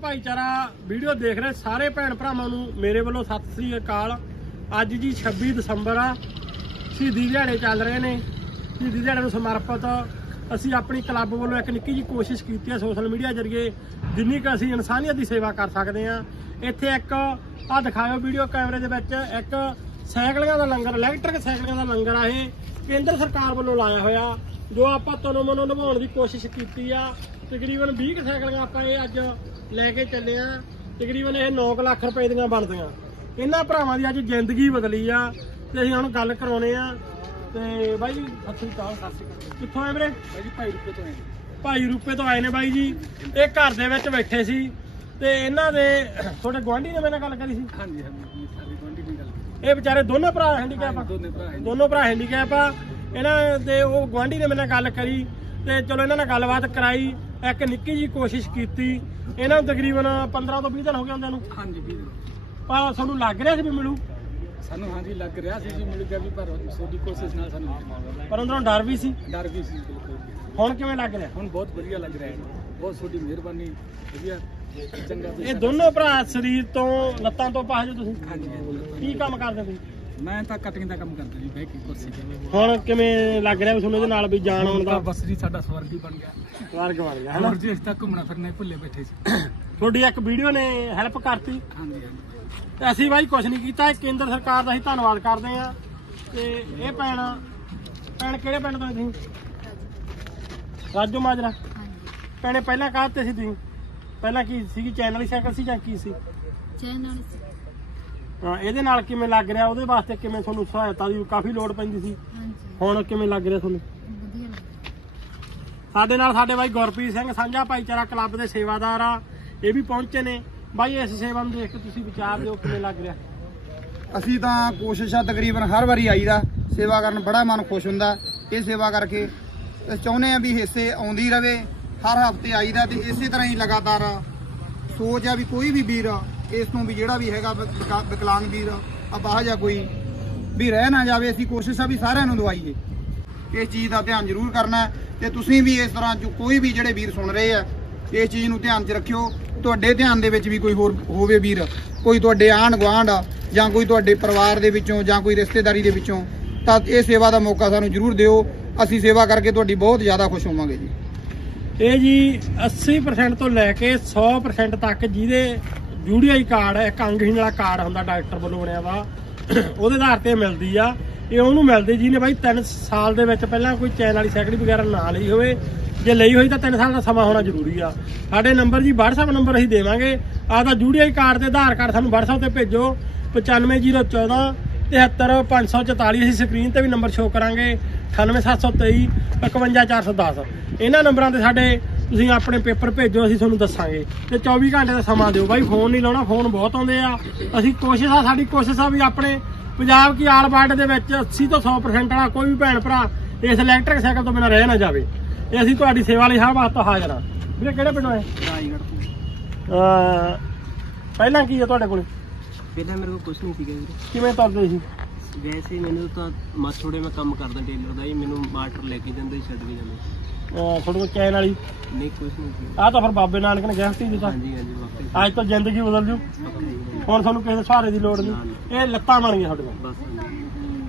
ਭਾਈਚਾਰਾ ਵੀਡੀਓ ਦੇਖ ਰਹੇ ਸਾਰੇ ਭੈਣ ਭਰਾਵਾਂ ਨੂੰ ਮੇਰੇ ਵੱਲੋਂ ਸਤਿ ਸ੍ਰੀ ਅਕਾਲ। ਅੱਜ ਜੀ 26 ਦਸੰਬਰ ਆ। ਸ਼ਹੀਦੀ ਦਿਹਾੜੇ ਚੱਲ ਰਹੇ ਨੇ। ਸ਼ਹੀਦੀ ਦਿਹਾੜੇ ਨੂੰ ਸਮਰਪਿਤ ਅਸੀਂ ਆਪਣੀ ਕਲੱਬ ਵੱਲੋਂ ਇੱਕ ਨਿੱਕੀ ਜੀ ਕੋਸ਼ਿਸ਼ ਕੀਤੀ ਹੈ ਸੋਸ਼ਲ ਮੀਡੀਆ ਜ਼ਰੀਏ, ਜਿੰਨੀ ਕੁ ਅਸੀਂ ਇਨਸਾਨੀਅਤ ਦੀ ਸੇਵਾ ਕਰ ਸਕਦੇ ਹਾਂ ਇੱਥੇ ਇੱਕ ਆ ਦਿਖਾਇਓ ਵੀਡੀਓ ਕੈਮਰੇ ਦੇ ਵਿੱਚ। ਇੱਕ ਸਾਈਕਲਾਂ ਦਾ ਲੰਗਰ, ਇਲੈਕਟ੍ਰਿਕ ਸਾਈਕਲਾਂ ਦਾ ਲੰਗਰ ਆ ਇਹ। ਕੇਂਦਰ ਸਰਕਾਰ ਵੱਲੋਂ ਲਾਇਆ ਹੋਇਆ। ਜੋ ਆਪਾਂ ਤਨੋਂ ਮਨੋਂ ਨਿਭਾਉਣ ਦੀ ਕੋਸ਼ਿਸ਼ ਕੀਤੀ ਆ ਤਕਰੀਬਨ 20 ਕੁ ਸਾਈਕਲਾਂ ਆਪਾਂ ਇਹ ਅੱਜ ਲੈ ਕੇ ਚੱਲੇ ਆ। ਤਕਰੀਬਨ ਇਹ 9 ਲੱਖ ਰੁਪਏ ਦੀਆਂ ਬਣਦੀਆਂ। ਇਹਨਾਂ ਭਰਾਵਾਂ ਦੀ ਅੱਜ ਜ਼ਿੰਦਗੀ ਬਦਲੀ ਆ ਤੇ ਅਸੀਂ ਹੁਣ ਗੱਲ ਕਰਾਉਣੇ ਆ। ਤੇ ਬਾਈ ਸਤਿ ਸ੍ਰੀ ਅਕਾਲ। ਸਤਿ ਸ੍ਰੀ ਅਕਾਲ। ਕਿੱਥੋਂ ਆਏ ਵੀਰੇ? ਭਾਈ ਭਾਈ ਰੁਪਏ ਤੋਂ ਆਏ। ਭਾਈ ਰੂਪੇ ਤੋਂ ਆਏ ਨੇ ਬਾਈ ਜੀ। ਇਹ ਘਰ ਦੇ ਵਿੱਚ ਬੈਠੇ ਸੀ। ਤੇ ਇਹਨਾਂ ਦੇ ਤੁਹਾਡੇ ਗੁਆਂਢੀ ਨੇ ਮੇਰੇ ਨਾਲ ਗੱਲ ਕਰੀ ਸੀ? ਹਾਂਜੀ ਹਾਂਜੀ ਸਾਡੀ ਗੁਆਂਢੀ ਦੀ ਗੱਲ। ਇਹ ਵਿਚਾਰੇ ਦੋਨੋਂ ਭਰਾ ਹੈਂਡੀਕੈਪ ਆ? ਦੋਨੇ ਭਰਾ ਹੈ ਦੋਨੋਂ ਭਰਾ ਹੈਂਡੀਕੈਪ ਆ? ਇਹਨਾਂ ਦੇ ਉਹ ਗੁਆਂਢੀ ਨੇ ਮੇਰੇ ਨਾਲ ਗੱਲ ਕਰੀ ਤੇ ਚਲੋ ਇਹਨਾਂ ਨਾਲ ਗੱਲਬਾਤ ਕਰਾਈ। ਇੱਕ ਨਿੱਕੀ ਜੀ ਕੋਸ਼ਿਸ਼ ਕੀਤੀ। ਇਹਨਾਂ ਨੂੰ ਤਕਰੀਬਨ 15 ਤੋਂ 20 ਦਿਨ ਹੋ ਗਏ ਹੁੰਦੇ ਨੂੰ। ਹਾਂਜੀ ਵੀ ਪਰ ਤੁਹਾਨੂੰ ਲੱਗ ਰਿਹਾ ਸੀ ਵੀ ਮਿਲੂ। ਸਾਨੂੰ ਹਾਂਜੀ ਲੱਗ ਰਿਹਾ ਸੀ ਜੀ ਮਿਲ ਗਿਆ ਵੀ ਪਰ ਤੁਹਾਡੀ ਕੋਸ਼ਿਸ਼ ਨਾਲ ਸਾਨੂੰ ਪਰ ਅੰਦਰੋਂ ਡਰ ਵੀ ਸੀ। ਡਰ ਵੀ ਸੀ ਬਿਲਕੁਲ ਹੁਣ ਕਿਵੇਂ ਲੱਗ ਰਿਹਾ? ਹੁਣ ਬਹੁਤ ਵਧੀਆ ਲੱਗ ਰਿਹਾ ਹੈ। ਬਹੁਤ ਤੁਹਾਡੀ ਮਿਹਰਬਾਨੀ ਵਧੀਆ। ਚੰਗਾ ਇਹ ਦੋਨੋਂ ਭਰਾ ਸਰੀਰ ਤੋਂ ਲੱਤਾਂ ਤੋਂ ਪਾਹ ਜੋ ਤੁਸੀਂ ਹਾਂਜੀ। ਕੀ ਕੰਮ ਕਰਦੇ ਤੁਸੀਂ? ਮੈਂ ਤਾਂ ਕਟਿੰਗ ਦਾ ਕੰਮ ਕਰਦਾ ਜੀ ਬਹਿ ਕੇ ਕੁਰਸੀ ਤੇ। ਹੁਣ ਕਿਵੇਂ ਲੱਗ ਰਿਹਾ ਵੀ ਤੁਹਾਨੂੰ ਇਹਦੇ ਨਾਲ ਵੀ ਜਾਣ ਆਉਣ ਦਾ? ਬਸ ਜੀ ਸਾਡਾ ਸਵਰਗ ਹੀ ਬਣ ਗਿਆ। ਵਰਗ ਬਣ ਗਿਆ ਹਨਾ? ਹੋਰ ਜੀ ਅਸੀਂ ਤਾਂ ਘੁੰਮਣਾ ਫਿਰਨਾ ਹੀ ਭੁੱਲੇ ਬੈਠੇ ਸੀ। ਤੁਹਾਡੀ ਇੱਕ ਵੀਡੀਓ ਨੇ ਹੈਲਪ ਕਰਤੀ। ਹਾਂਜੀ ਹਾਂਜੀ। ਤੇ ਅਸੀਂ ਬਾਈ ਕੁਝ ਨਹੀਂ ਕੀਤਾ ਇਹ ਕੇਂਦਰ ਸਰਕਾਰ ਦਾ ਅਸੀਂ ਧੰਨਵਾਦ ਕਰਦੇ ਆ ਤੇ ਇਹ ਭੈਣ ਭੈਣ ਕਿਹੜੇ ਪਿੰਡ ਤੋਂ ਤੁਸੀਂ? ਰਾਜੋ ਮਾਜਰਾ। ਭੈਣੇ ਪਹਿਲਾਂ ਕਾਹਤੇ ਸੀ ਤੁਸੀਂ? ਪਹਿਲਾਂ ਕੀ ਸੀਗੀ ਚੈਨਲ ਹੀ ਸਾਈਕਲ ਸੀ ਜਾਂ ਕੀ ਸੀ? ਚੈਨਲ ਹਾਂ ਇਹਦੇ ਨਾਲ ਕਿਵੇਂ ਲੱਗ ਰਿਹਾ? ਉਹਦੇ ਵਾਸਤੇ ਕਿਵੇਂ ਤੁਹਾਨੂੰ ਸਹਾਇਤਾ ਦੀ ਕਾਫੀ ਲੋੜ ਪੈਂਦੀ ਸੀ। ਹਾਂਜੀ। ਹੁਣ ਕਿਵੇਂ ਲੱਗ ਰਿਹਾ ਤੁਹਾਨੂੰ? ਵਧੀਆ ਸਾਡੇ ਨਾਲ ਸਾਡੇ ਬਾਈ ਗੁਰਪ੍ਰੀਤ ਸਿੰਘ ਸਾਂਝਾ ਭਾਈਚਾਰਾ ਕਲੱਬ ਦੇ ਸੇਵਾਦਾਰ ਆ। ਇਹ ਵੀ ਪਹੁੰਚੇ ਨੇ। ਬਾਈ ਇਸ ਸੇਵਾ ਨੂੰ ਦੇਖ ਕੇ ਤੁਸੀਂ ਵਿਚਾਰ ਦਿਓ ਕਿਵੇਂ ਲੱਗ ਰਿਹਾ? ਅਸੀਂ ਤਾਂ ਕੋਸ਼ਿਸ਼ ਆ ਤਕਰੀਬਨ ਹਰ ਵਾਰੀ ਆਈਦਾ। ਸੇਵਾ ਕਰਨ ਬੜਾ ਮਨ ਖੁਸ਼ ਹੁੰਦਾ। ਇਹ ਸੇਵਾ ਕਰਕੇ ਤੇ ਚਾਹੁੰਦੇ ਆ ਵੀ ਹਿੱਸੇ ਆਉਂਦੀ ਰਵੇ। ਹਰ ਹਫ਼ਤੇ ਆਈਦਾ ਤੇ ਇਸੇ ਤਰ੍ਹਾਂ ਹੀ ਲਗਾਤਾਰ ਸੋਚ ਆ ਵੀ ਕੋਈ ਵੀ ਵੀਰ ਇਸ ਤੋਂ ਵੀ ਜਿਹੜਾ ਵੀ ਹੈਗਾ ਵਿਕ- ਵਿਕਲਾਂਗ ਵੀਰ ਅਪਾਹਜ ਆ ਕੋਈ ਵੀ ਰਹਿ ਨਾ ਜਾਵੇ, ਅਸੀਂ ਕੋਸ਼ਿਸ਼ ਆ ਵੀ ਸਾਰਿਆਂ ਨੂੰ ਦਵਾਈਏ। ਇਸ ਚੀਜ਼ ਦਾ ਧਿਆਨ ਜ਼ਰੂਰ ਕਰਨਾ ਹੈ ਤੇ ਤੁਸੀਂ ਵੀ ਇਸ ਤਰ੍ਹਾਂ ਜੋ ਕੋਈ ਵੀ ਜਿਹੜੇ ਵੀਰ ਸੁਣ ਰਹੇ ਆ ਇਸ ਚੀਜ਼ ਨੂੰ ਧਿਆਨ 'ਚ ਰੱਖਿਓ। ਤੁਹਾਡੇ ਧਿਆਨ ਦੇ ਵਿੱਚ ਵੀ ਕੋਈ ਹੋਰ ਹੋਵੇ ਵੀਰ, ਕੋਈ ਤੁਹਾਡੇ ਆਂਢ ਗੁਆਂਢ ਆ, ਜਾਂ ਕੋਈ ਤੁਹਾਡੇ ਪਰਿਵਾਰ ਦੇ ਵਿੱਚੋਂ, ਜਾਂ ਕੋਈ ਰਿਸ਼ਤੇਦਾਰੀ ਦੇ ਵਿੱਚੋਂ, ਤਾਂ ਇਹ ਸੇਵਾ ਦਾ ਮੌਕਾ ਸਾਨੂੰ ਜ਼ਰੂਰ ਦਿਓ। ਅਸੀਂ ਸੇਵਾ ਕਰਕੇ ਤੁਹਾਡੀ ਬਹੁਤ ਜ਼ਿਆਦਾ ਖੁਸ਼ ਹੋਵਾਂਗੇ ਜੀ। ਇਹ ਜੀ 80% ਤੋਂ ਲੈ ਕੇ 100% ਤੱਕ ਜਿਹਦੇ ਯੂਡੀਆਈ ਕਾਰਡ ਹੈ, ਇੱਕ ਅੰਗਹੀਣ ਵਾਲਾ ਕਾਰਡ ਹੁੰਦਾ ਡਾਕਟਰ ਵੱਲੋਂ ਬਣਿਆ ਵਾ। ਉਹਦੇ ਆਧਾਰ ਤੇ ਮਿਲਦੀ ਆ। ਇਹ ਉਹਨੂੰ ਮਿਲਦੀ ਜਿਹਨੇ ਬਾਈ 3 ਸਾਲ ਦੇ ਵਿੱਚ ਪਹਿਲਾਂ ਕੋਈ ਚੈਨ ਵਾਲੀ ਸਾਈਕਲ ਵਗੈਰਾ ਨਾ ਲਈ ਹੋਵੇ। ਜੇ ਲਈ ਹੋਈ ਤਾਂ 3 ਸਾਲ ਦਾ ਸਮਾਂ ਹੋਣਾ ਜ਼ਰੂਰੀ ਆ। ਸਾਡੇ ਨੰਬਰ ਜੀ, WhatsApp ਨੰਬਰ ਅਸੀਂ ਦੇਵਾਂਗੇ। ਆਪਦਾ ਯੂਡੀਆਈ ਕਾਰਡ ਤੇ ਆਧਾਰ ਕਾਰਡ ਸਾਨੂੰ WhatsApp ਤੇ ਭੇਜੋ। 95014 73544 ਅਸੀਂ ਸਕਰੀਨ ਤੇ ਵੀ ਨੰਬਰ ਸ਼ੋਅ ਕਰਾਂਗੇ। 98723 51410 ਇਹਨਾਂ ਨੰਬਰਾਂ ਤੇ ਸਾਡੇ ਤੁਸੀਂ ਆਪਣੇ ਪੇਪਰ ਭੇਜੋ ਅਸੀਂ ਤੁਹਾਨੂੰ ਦੱਸਾਂਗੇ। ਤੇ 24 ਘੰਟੇ ਦਾ ਸਮਾਂ ਦਿਓ। ਬਾਈ ਫੋਨ ਨਹੀਂ ਲਾਉਣਾ ਫੋਨ ਬਹੁਤ ਆਉਂਦੇ ਆ। ਅਸੀਂ ਕੋਸ਼ਿਸ਼ ਆ ਸਾਡੀ ਕੋਸ਼ਿਸ਼ ਆ ਵੀ ਆਪਣੇ ਪੰਜਾਬ ਕੀ ਆਲ ਵਰਲਡ ਦੇ ਵਿੱਚ 80 ਤੋਂ 100% ਵਾਲਾ ਕੋਈ ਵੀ ਭੈਣ ਭਰਾ ਇਸ ਇਲੈਕਟ੍ਰਿਕ ਸਾਈਕਲ ਤੋਂ ਬਿਨਾਂ ਰਹਿ ਨਾ ਜਾਵੇ। ਇਹ ਅਸੀਂ ਤੁਹਾਡੀ ਸੇਵਾ ਲਈ ਹਰ ਵਾਸਤੇ ਹਾਜ਼ਰ ਹਾਂ ਵੀਰੇ ਕਿਹੜੇ ਪਿੰਡੋਂ ਆਏ? ਰਾਜਗੜ੍ਹ ਤੋਂ। ਪਹਿਲਾਂ ਕੀ ਹੈ ਤੁਹਾਡੇ ਕੋਲ? ਪਹਿਲਾਂ ਮੇਰੇ ਕੋਲ ਕੁਝ ਨਹੀਂ ਸੀਗਾ ਵੀਰੇ। ਕਿਵੇਂ ਤੁਰਦੇ ਸੀ ਵੈਸੇ ਮੈਨੂੰ ਤਾਂ ਮਾ ਥੋੜੇ ਮੈਂ ਕੰਮ ਕਰਦਾ ਟੇਲਰ ਦਾ ਹੀ ਮੈਨੂੰ ਮਾਸਟਰ ਲੈ ਕੇ ਜਾਂਦੇ ਸੀ, ਛੱਡ ਕੇ ਜਾਂਦੇ। ਤੁਹਾਡੇ ਕੋਲ ਚੈਨ ਵਾਲੀ। ਨਹੀਂ ਕੁਝ ਨਹੀਂ ਸੀ ਆਹ ਤਾਂ ਫਿਰ ਬਾਬੇ ਨਾਨਕ ਨੇ ਹੀ ਦਿੱਤਾ ਹਾਂਜੀ ਅੱਜ ਤੋਂ ਜ਼ਿੰਦਗੀ ਬਦਲ ਜੂ। ਹੁਣ ਤੁਹਾਨੂੰ ਕਿਸੇ ਸਹਾਰੇ ਦੀ ਲੋੜ ਨਹੀਂ। ਇਹ ਲੱਤਾਂ ਬਣ ਗਈਆਂ ਤੁਹਾਡੇ ਕੋਲ।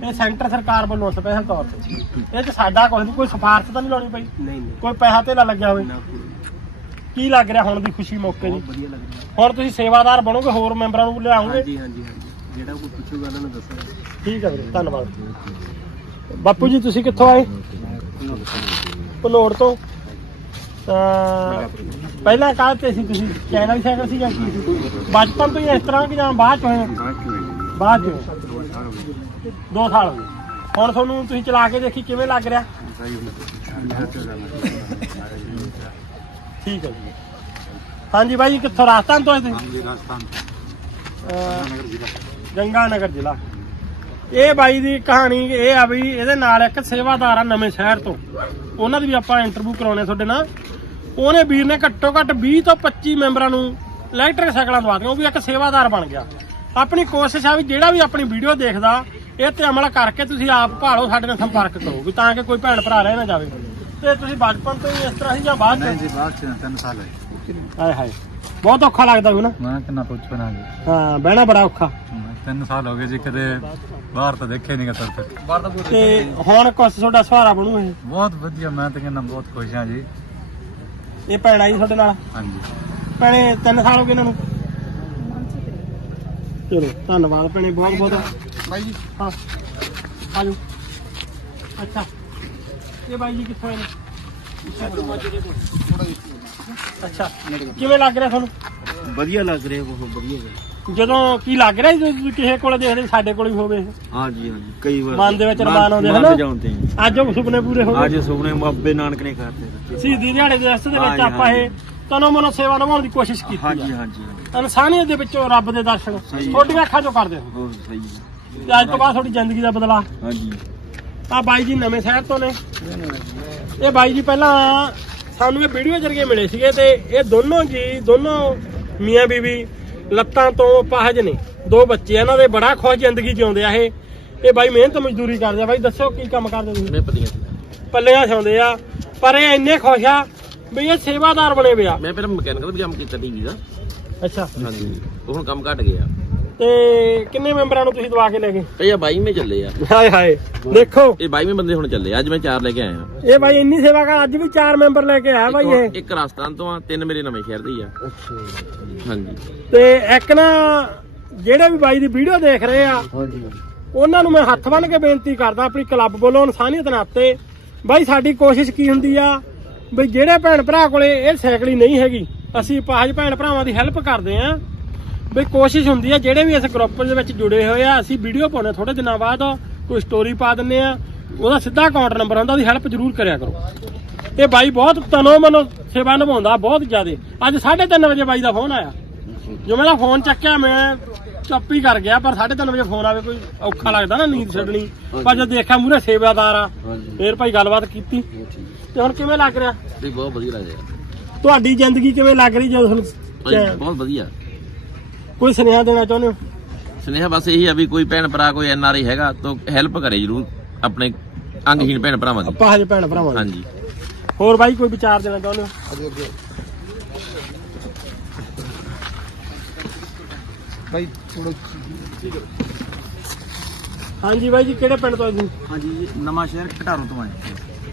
ਇਹ ਸੈਂਟਰ ਸਰਕਾਰ ਵੱਲੋਂ ਸਪੈਸ਼ਲ ਤੌਰ ਤੇ। ਇਹ ਚ ਸਾਡਾ ਕੁਝ ਨਹੀਂ ਕੋਈ ਸਿਫਾਰਸ਼ ਤਾਂ ਨਹੀਂ ਲਾਉਣੀ ਪਈ। ਨਹੀਂ ਨਹੀਂ। ਕੋਈ ਪੈਸਾ ਧੇਲਾ ਲੱਗਿਆ ਹੋਵੇ। ਨਾ ਕੀ ਲੱਗ ਰਿਹਾ ਹੁਣ ਦੀ ਖੁਸ਼ੀ ਮੌਕੇ ਦੀ? ਵਧੀਆ ਲੱਗ ਰਿਹਾ। ਹੁਣ ਤੁਸੀਂ ਸੇਵਾਦਾਰ ਬਣੋਗੇ ਹੋਰ ਮੈਂਬਰਾਂ ਨੂੰ ਲਿਆਉਂਗੇ ਹਾਂਜੀ ਹਾਂਜੀ ਹਾਂਜੀ। ਜਿਹੜਾ ਕੋਈ ਪੁੱਛੂਗਾ ਉਹਨਾਂ ਨੂੰ ਦੱਸਾਂਗੇ। ਠੀਕ ਹੈ ਵੀਰੇ ਧੰਨਵਾਦ। ਬਾਪੂ ਜੀ ਤੁਸੀਂ ਕਿੱਥੋਂ ਆਏ? ਭਲੋੜ ਤੋਂ ਤਾਂ ਪਹਿਲਾਂ ਕਾਹ ਤੇ ਸੀ ਤੁਸੀਂ? ਚੈਨਲ ਸਾਈਕਲ ਸੀ ਜਾਂ ਕੀ ਸੀ? ਬਚਪਨ ਤੋਂ ਹੀ ਇਸ ਤਰ੍ਹਾਂ ਕਿ ਜਾਂ ਬਾਅਦ ਚ ਬਾਅਦ ਚ ਦੋ ਸਾਲ ਹੋ ਗਏ। ਹੁਣ ਤੁਹਾਨੂੰ ਤੁਸੀਂ ਚਲਾ ਕੇ ਦੇਖੀ ਕਿਵੇਂ ਲੱਗ ਰਿਹਾ? ਠੀਕ ਹੈ ਜੀ। ਹਾਂਜੀ ਬਾਈ ਕਿੱਥੋਂ? ਰਾਜਸਥਾਨ ਤੋਂ ਆਏ ਤੁਸੀਂ? ਅਹ ਗੰਗਾ ਨਗਰ ਜ਼ਿਲ੍ਹਾ। ਇਹ ਬਾਈ ਦੀ ਕਹਾਣੀ ਇਹ ਆ ਵੀ ਇਹਦੇ ਨਾਲ ਇੱਕ ਸੇਵਾਦਾਰ ਆ ਨਵੇਂ ਸ਼ਹਿਰ ਤੋਂ। ਉਹਨਾਂ ਦੀ ਵੀ ਆਪਾਂ ਇੰਟਰਵਿਊ ਕਰਾਉਣੇ ਤੁਹਾਡੇ ਨਾਲ। ਉਹਨੇ ਵੀਰ ਨੇ ਘੱਟੋ ਘੱਟ 20 ਤੋਂ 25 ਮੈਂਬਰਾਂ ਨੂੰ ਇਲੈਕਟ੍ਰਿਕ ਸਾਈਕਲਾਂ ਦਵਾ ਦਿੱਤੀਆਂ ਉਹ ਵੀ ਇੱਕ ਸੇਵਾਦਾਰ ਬਣ ਗਿਆ। ਆਪਣੀ ਕੋਸ਼ਿਸ਼ ਆ ਵੀ ਜਿਹੜਾ ਵੀ ਆਪਣੀ ਵੀਡੀਓ ਦੇਖਦਾ ਇਹ ਤੇ ਅਮਲ ਕਰਕੇ ਤੁਸੀਂ ਆਪ ਭਾਲੋ ਸਾਡੇ ਨਾਲ ਸੰਪਰਕ ਕਰੋ ਵੀ ਤਾਂ ਕਿ ਕੋਈ ਭੈਣ ਭਰਾ ਰਹਿ ਨਾ ਜਾਵੇ। ਤੇ ਤੁਸੀਂ ਬਚਪਨ ਤੋਂ ਹੀ ਇਸ ਤਰ੍ਹਾਂ ਹੀ ਜਾਂ ਬਾਅਦ ਚ ਜੀ ਬਾਅਦ ਚ 3 ਸਾਲ ਹੈ ਹਾਏ ਹਾਏ। ਬਹੁਤ ਔਖਾ ਲੱਗਦਾ ਨਾ। ਮੈਂ ਕਿੰਨਾ ਪੁੱਛੋ ਨਾ ਜੀ। ਹਾਂ ਬਹਿਣਾ ਬੜਾ ਔਖਾ। ਮੈਂ ਤਿੰਨ ਸਾਲ ਹੋ ਗਏ ਜੀ ਕਦੇ ਬਾਹਰ ਤਾਂ ਦੇਖੇ ਨਹੀਂ ਕਦੇ ਤੇ ਹੁਣ ਕੁਛ ਤੁਹਾਡਾ ਸਹਾਰਾ ਬਣੂ ਇਹ? ਬਹੁਤ ਵਧੀਆ ਮੈਂ ਤਾਂ ਕਹਿੰਦਾ ਬਹੁਤ ਖੁਸ਼ ਹਾਂ ਜੀ। ਇਹ ਭੈਣ ਆਈ ਤੁਹਾਡੇ ਨਾਲ? ਹਾਂਜੀ। ਭੈਣੇ 3 ਸਾਲ ਹੋ ਗਏ ਇਹਨਾਂ ਨੂੰ? ਚਲੋ ਧੰਨਵਾਦ ਭੈਣੇ ਬਹੁਤ ਬਹੁਤ। ਬਾਈ ਜੀ। ਹਾਂ ਆਜੋ। ਅੱਛਾ। ਇਹ ਬਾਈ ਜੀ ਕਿੱਥੋਂ ਆਏ ਨੇ? ਅੱਛਾ ਕਿਵੇਂ ਲੱਗ ਰਿਹਾ ਤੁਹਾਨੂੰ? ਵਧੀਆ ਲੱਗ ਰਿਹਾ ਬਹੁਤ ਵਧੀਆ ਜੀ ਜਦੋਂ ਕੀ ਲੱਗ ਰਿਹਾ ਸੀ ਜਦੋਂ ਤੁਸੀਂ ਕਿਸੇ ਕੋਲੇ ਦੇਖਦੇ ਸਾਡੇ ਕੋਲ ਵੀ ਹੋਵੇ? ਹਾਂਜੀ ਹਾਂਜੀ ਕਈ ਵਾਰ। ਮਨ ਦੇ ਵਿੱਚ ਅਰਮਾਨ ਆਉਂਦੇ ਹਨਾ? ਜਾਉਂਦੇ ਅੱਜ ਉਹ ਸੁਪਨੇ ਪੂਰੇ ਹੋ ਅੱਜ ਗਏ ਸੁਪਨੇ ਬਾਬੇ ਨਾਨਕ ਨੇ ਕਰਤੇ ਸ਼ਹੀਦੀ ਦਿਹਾੜੇ ਦੇ ਰਸਤੇ ਦੇ ਵਿੱਚ ਹਾਂਜੀ, ਆਪਾਂ ਇਹ ਤਨੋ ਮਨੋ ਸੇਵਾ ਨਿਭਾਉਣ ਦੀ ਕੋਸ਼ਿਸ਼ ਕੀਤੀ ਹਾਂਜੀ ਆ। ਹਾਂਜੀ ਹਾਂਜੀ। ਇਨਸਾਨੀਅਤ ਦੇ ਵਿੱਚੋਂ ਰੱਬ ਦੇ ਦਰਸ਼ਨ ਸਹੀ। ਤੁਹਾਡੀਆਂ ਅੱਖਾਂ ਚੋਂ ਕਰਦੇ ਹੋ। ਬਹੁਤ ਸਹੀ ਹੈ। ਤੇ ਅੱਜ ਤੋਂ ਬਾਅਦ ਤੁਹਾਡੀ ਜ਼ਿੰਦਗੀ ਦਾ ਬਦਲਾਅ। ਹਾਂਜੀ ਆ ਬਾਈ ਜੀ ਨਵੇਂ ਸ਼ਹਿਰ ਤੋਂ ਨੇ। ਇਹ ਬਾਈ ਜੀ ਪਹਿਲਾਂ ਸਾਨੂੰ ਇਹ ਵੀਡੀਓ ਜਰੀਏ ਮਿਲੇ ਸੀਗੇ ਤੇ ਇਹ ਦੋਨੋਂ ਜੀ ਦੋਨੋਂ ਮੀਆਂ ਬੀਵੀ ਲੱਤਾਂ ਤੋਂ ਪਾਹਜ ਨੇ। ਦੋ ਬੱਚੇ ਇਹਨਾਂ ਦੇ ਬੜਾ ਖੁਸ਼ ਜ਼ਿੰਦਗੀ ਜਿਉਂਦੇ ਆ ਇਹ। ਇਹ ਬਾਈ ਮਿਹਨਤ ਮਜ਼ਦੂਰੀ ਕਰਦੇ ਆ ਬਾਈ ਦੱਸੋ ਕੀ ਕੰਮ ਕਰਦੇ ਤੁਸੀਂ? ਮੈਂ ਪੱਲਿਆਂ ਸਿਉਂਦੇ ਆ ਪਰ ਇਹ ਇੰਨੇ ਖੁਸ਼ ਆ ਵੀ ਇਹ ਸੇਵਾਦਾਰ ਬਣੇ ਪਿਆ ਮੈਂ ਪਹਿਲਾਂ ਮਕੈਨਿਕਲ ਵੀ ਕੰਮ ਕੀਤਾ ਟੀਵੀ ਦਾ। ਅੱਛਾ। ਹਾਂਜੀ। ਉਹ ਹੁਣ ਕੰਮ ਘਟ ਗਿਆ। ਤੇ ਕਿੰਨੇ ਮੈਂਬਰਾਂ ਨੂੰ ਤੁਸੀਂ ਦਵਾ ਕੇ ਲੈ ਗਏ? ਇਹ ਆ 22ਵੇਂ ਚੱਲੇ ਆ। ਹਾਏ ਹਾਏ ਦੇਖੋ। ਇਹ 22ਵੇਂ ਬੰਦੇ ਹੁਣ ਚੱਲੇ ਆ। ਅੱਜ ਮੈਂ ਚਾਰ ਲੈ ਕੇ ਆਇਆ। ਇਹ ਬਾਈ ਇੰਨੀ ਸੇਵਾ ਕਰ ਅੱਜ ਵੀ ਚਾਰ ਮੈਂਬਰ ਲੈ ਕੇ ਆਇਆ ਬਾਈ ਇਹ। ਇੱਕ- ਰਾਜਸਥਾਨ ਤੋਂ ਆ ਤਿੰਨ ਮੇਰੇ ਨਵੇਂ ਸ਼ਹਿਰ ਦੇ ਹੀ ਆ। ਹਾਂਜੀ। ਤੇ ਇੱਕ ਨਾ ਜਿਹੜੇ ਵੀ ਬਾਈ ਦੀ ਵੀਡੀਓ ਦੇਖ ਰਹੇ ਆ ਉਹਨਾਂ ਨੂੰ ਮੈਂ ਹੱਥ ਬੰਨ ਕੇ ਬੇਨਤੀ ਕਰਦਾ ਆਪਣੀ ਕਲੱਬ ਵੱਲੋਂ ਇਨਸਾਨੀਅਤ ਨਾਤੇ ਬਾਈ ਸਾਡੀ ਕੋਸ਼ਿਸ਼ ਕੀ ਹੁੰਦੀ ਆ ਬਈ ਜਿਹੜੇ ਭੈਣ ਭਰਾ ਕੋਲੇ ਇਹ ਸਾਈਕਲ ਨਹੀਂ ਹੈਗੀ ਅਸੀਂ ਪਾਜ ਭੈਣ ਭਰਾਵਾਂ ਦੀ ਹੈਲਪ ਕਰਦੇ ਆ ਬਈ ਕੋਸ਼ਿਸ਼ ਹੁੰਦੀ ਆ ਜਿਹੜੇ ਵੀ ਇਸ ਗਰੁੱਪ ਦੇ ਵਿੱਚ ਜੁੜੇ ਹੋਏ ਆ ਅਸੀਂ ਵੀਡੀਓ ਪਾਉਣੇ ਥੋੜੇ ਦਿਨਾਂ ਬਾਅਦ ਕੋਈ ਸਟੋਰੀ ਪਾ ਦਿੰਨੇ ਆ ਉਹਦਾ ਸਿੱਧਾ ਅਕਾਊਂਟ ਨੰਬਰ ਹੁੰਦਾ ਉਹਦੀ ਹੈਲਪ ਜ਼ਰੂਰ ਕਰਿਆ ਕਰੋ। ਇਹ ਬਾਈ ਬਹੁਤ ਤਨੋ ਮਨੋ ਸੇਵਾ ਨਿਭਾਉਂਦਾ ਬਹੁਤ ਜ਼ਿਆਦੇ। ਅੱਜ 3:30 ਵਜੇ ਬਾਈ ਦਾ ਫੋਨ ਆਇਆ। ਜੋ ਮੇਰਾ ਫੋਨ ਚੱਕਿਆ ਮੈਂ ਚੁੱਪ ਹੀ ਕਰ ਗਿਆ ਪਰ 3:30 ਵਜੇ ਫੋਨ ਆਵੇ ਕੋਈ ਔਖਾ ਲੱਗਦਾ ਨਾ ਨੀਂਦ ਛੱਡਣੀ। ਪਰ ਜਦ ਦੇਖਿਆ ਮੂਰੇ ਸੇਵਾਦਾਰ ਆ ਫੇਰ ਭਾਈ ਗੱਲਬਾਤ ਕੀਤੀ। ਤੇ ਹੁਣ ਕਿਵੇਂ ਲੱਗ ਰਿਹਾ? ਬਹੁਤ ਵਧੀਆ ਲੱਗਿਆ। ਤੁਹਾਡੀ ਜ਼ਿੰਦਗੀ ਕਿਵੇਂ ਲੱਗ ਰਹੀ ਜਦੋਂ ਤੁਹਾਨੂੰ ਬਹੁਤ ਵਧੀਆ। ਕੋਈ ਸੁਨੇਹਾ ਦੇਣਾ ਚਾਹੁੰਦੇ ਹੋ? ਸੁਨੇਹਾ ਬਸ ਇਹੀ ਆ ਵੀ ਕੋਈ ਭੈਣ ਭਰਾ ਕੋਈ ਐਨ ਆਰ ਆਈ ਹੈਗਾ ਤਾਂ ਹੈਲਪ ਕਰੇ ਜਰੂਰ ਆਪਣੇ ਅੰਗਹੀਣ ਭੈਣ ਭਰਾਵਾਂ ਦੀ। ਆਪਾਂ ਹਜੇ ਭੈਣ ਭਰਾਵਾਂ ਦੀ। ਹਾਂਜੀ ਹੋਰ ਬਾਈ ਕੋਈ ਵਿਚਾਰ ਦੇਣਾ ਚਾਹੁੰਦੇ ਹੋ? ਅੱਗੇ ਅੱਗੇ ਬਾਈ ਥੋੜਾ ਹਾਂਜੀ ਬਾਈ ਜੀ ਕਿਹੜੇ ਪਿੰਡ ਤੋਂ ਜੀ? ਹਾਂਜੀ ਨਵਾਂ ਸ਼ਹਿਰ ਘਟਾਰੋਂ ਤੋਂ ਆਏ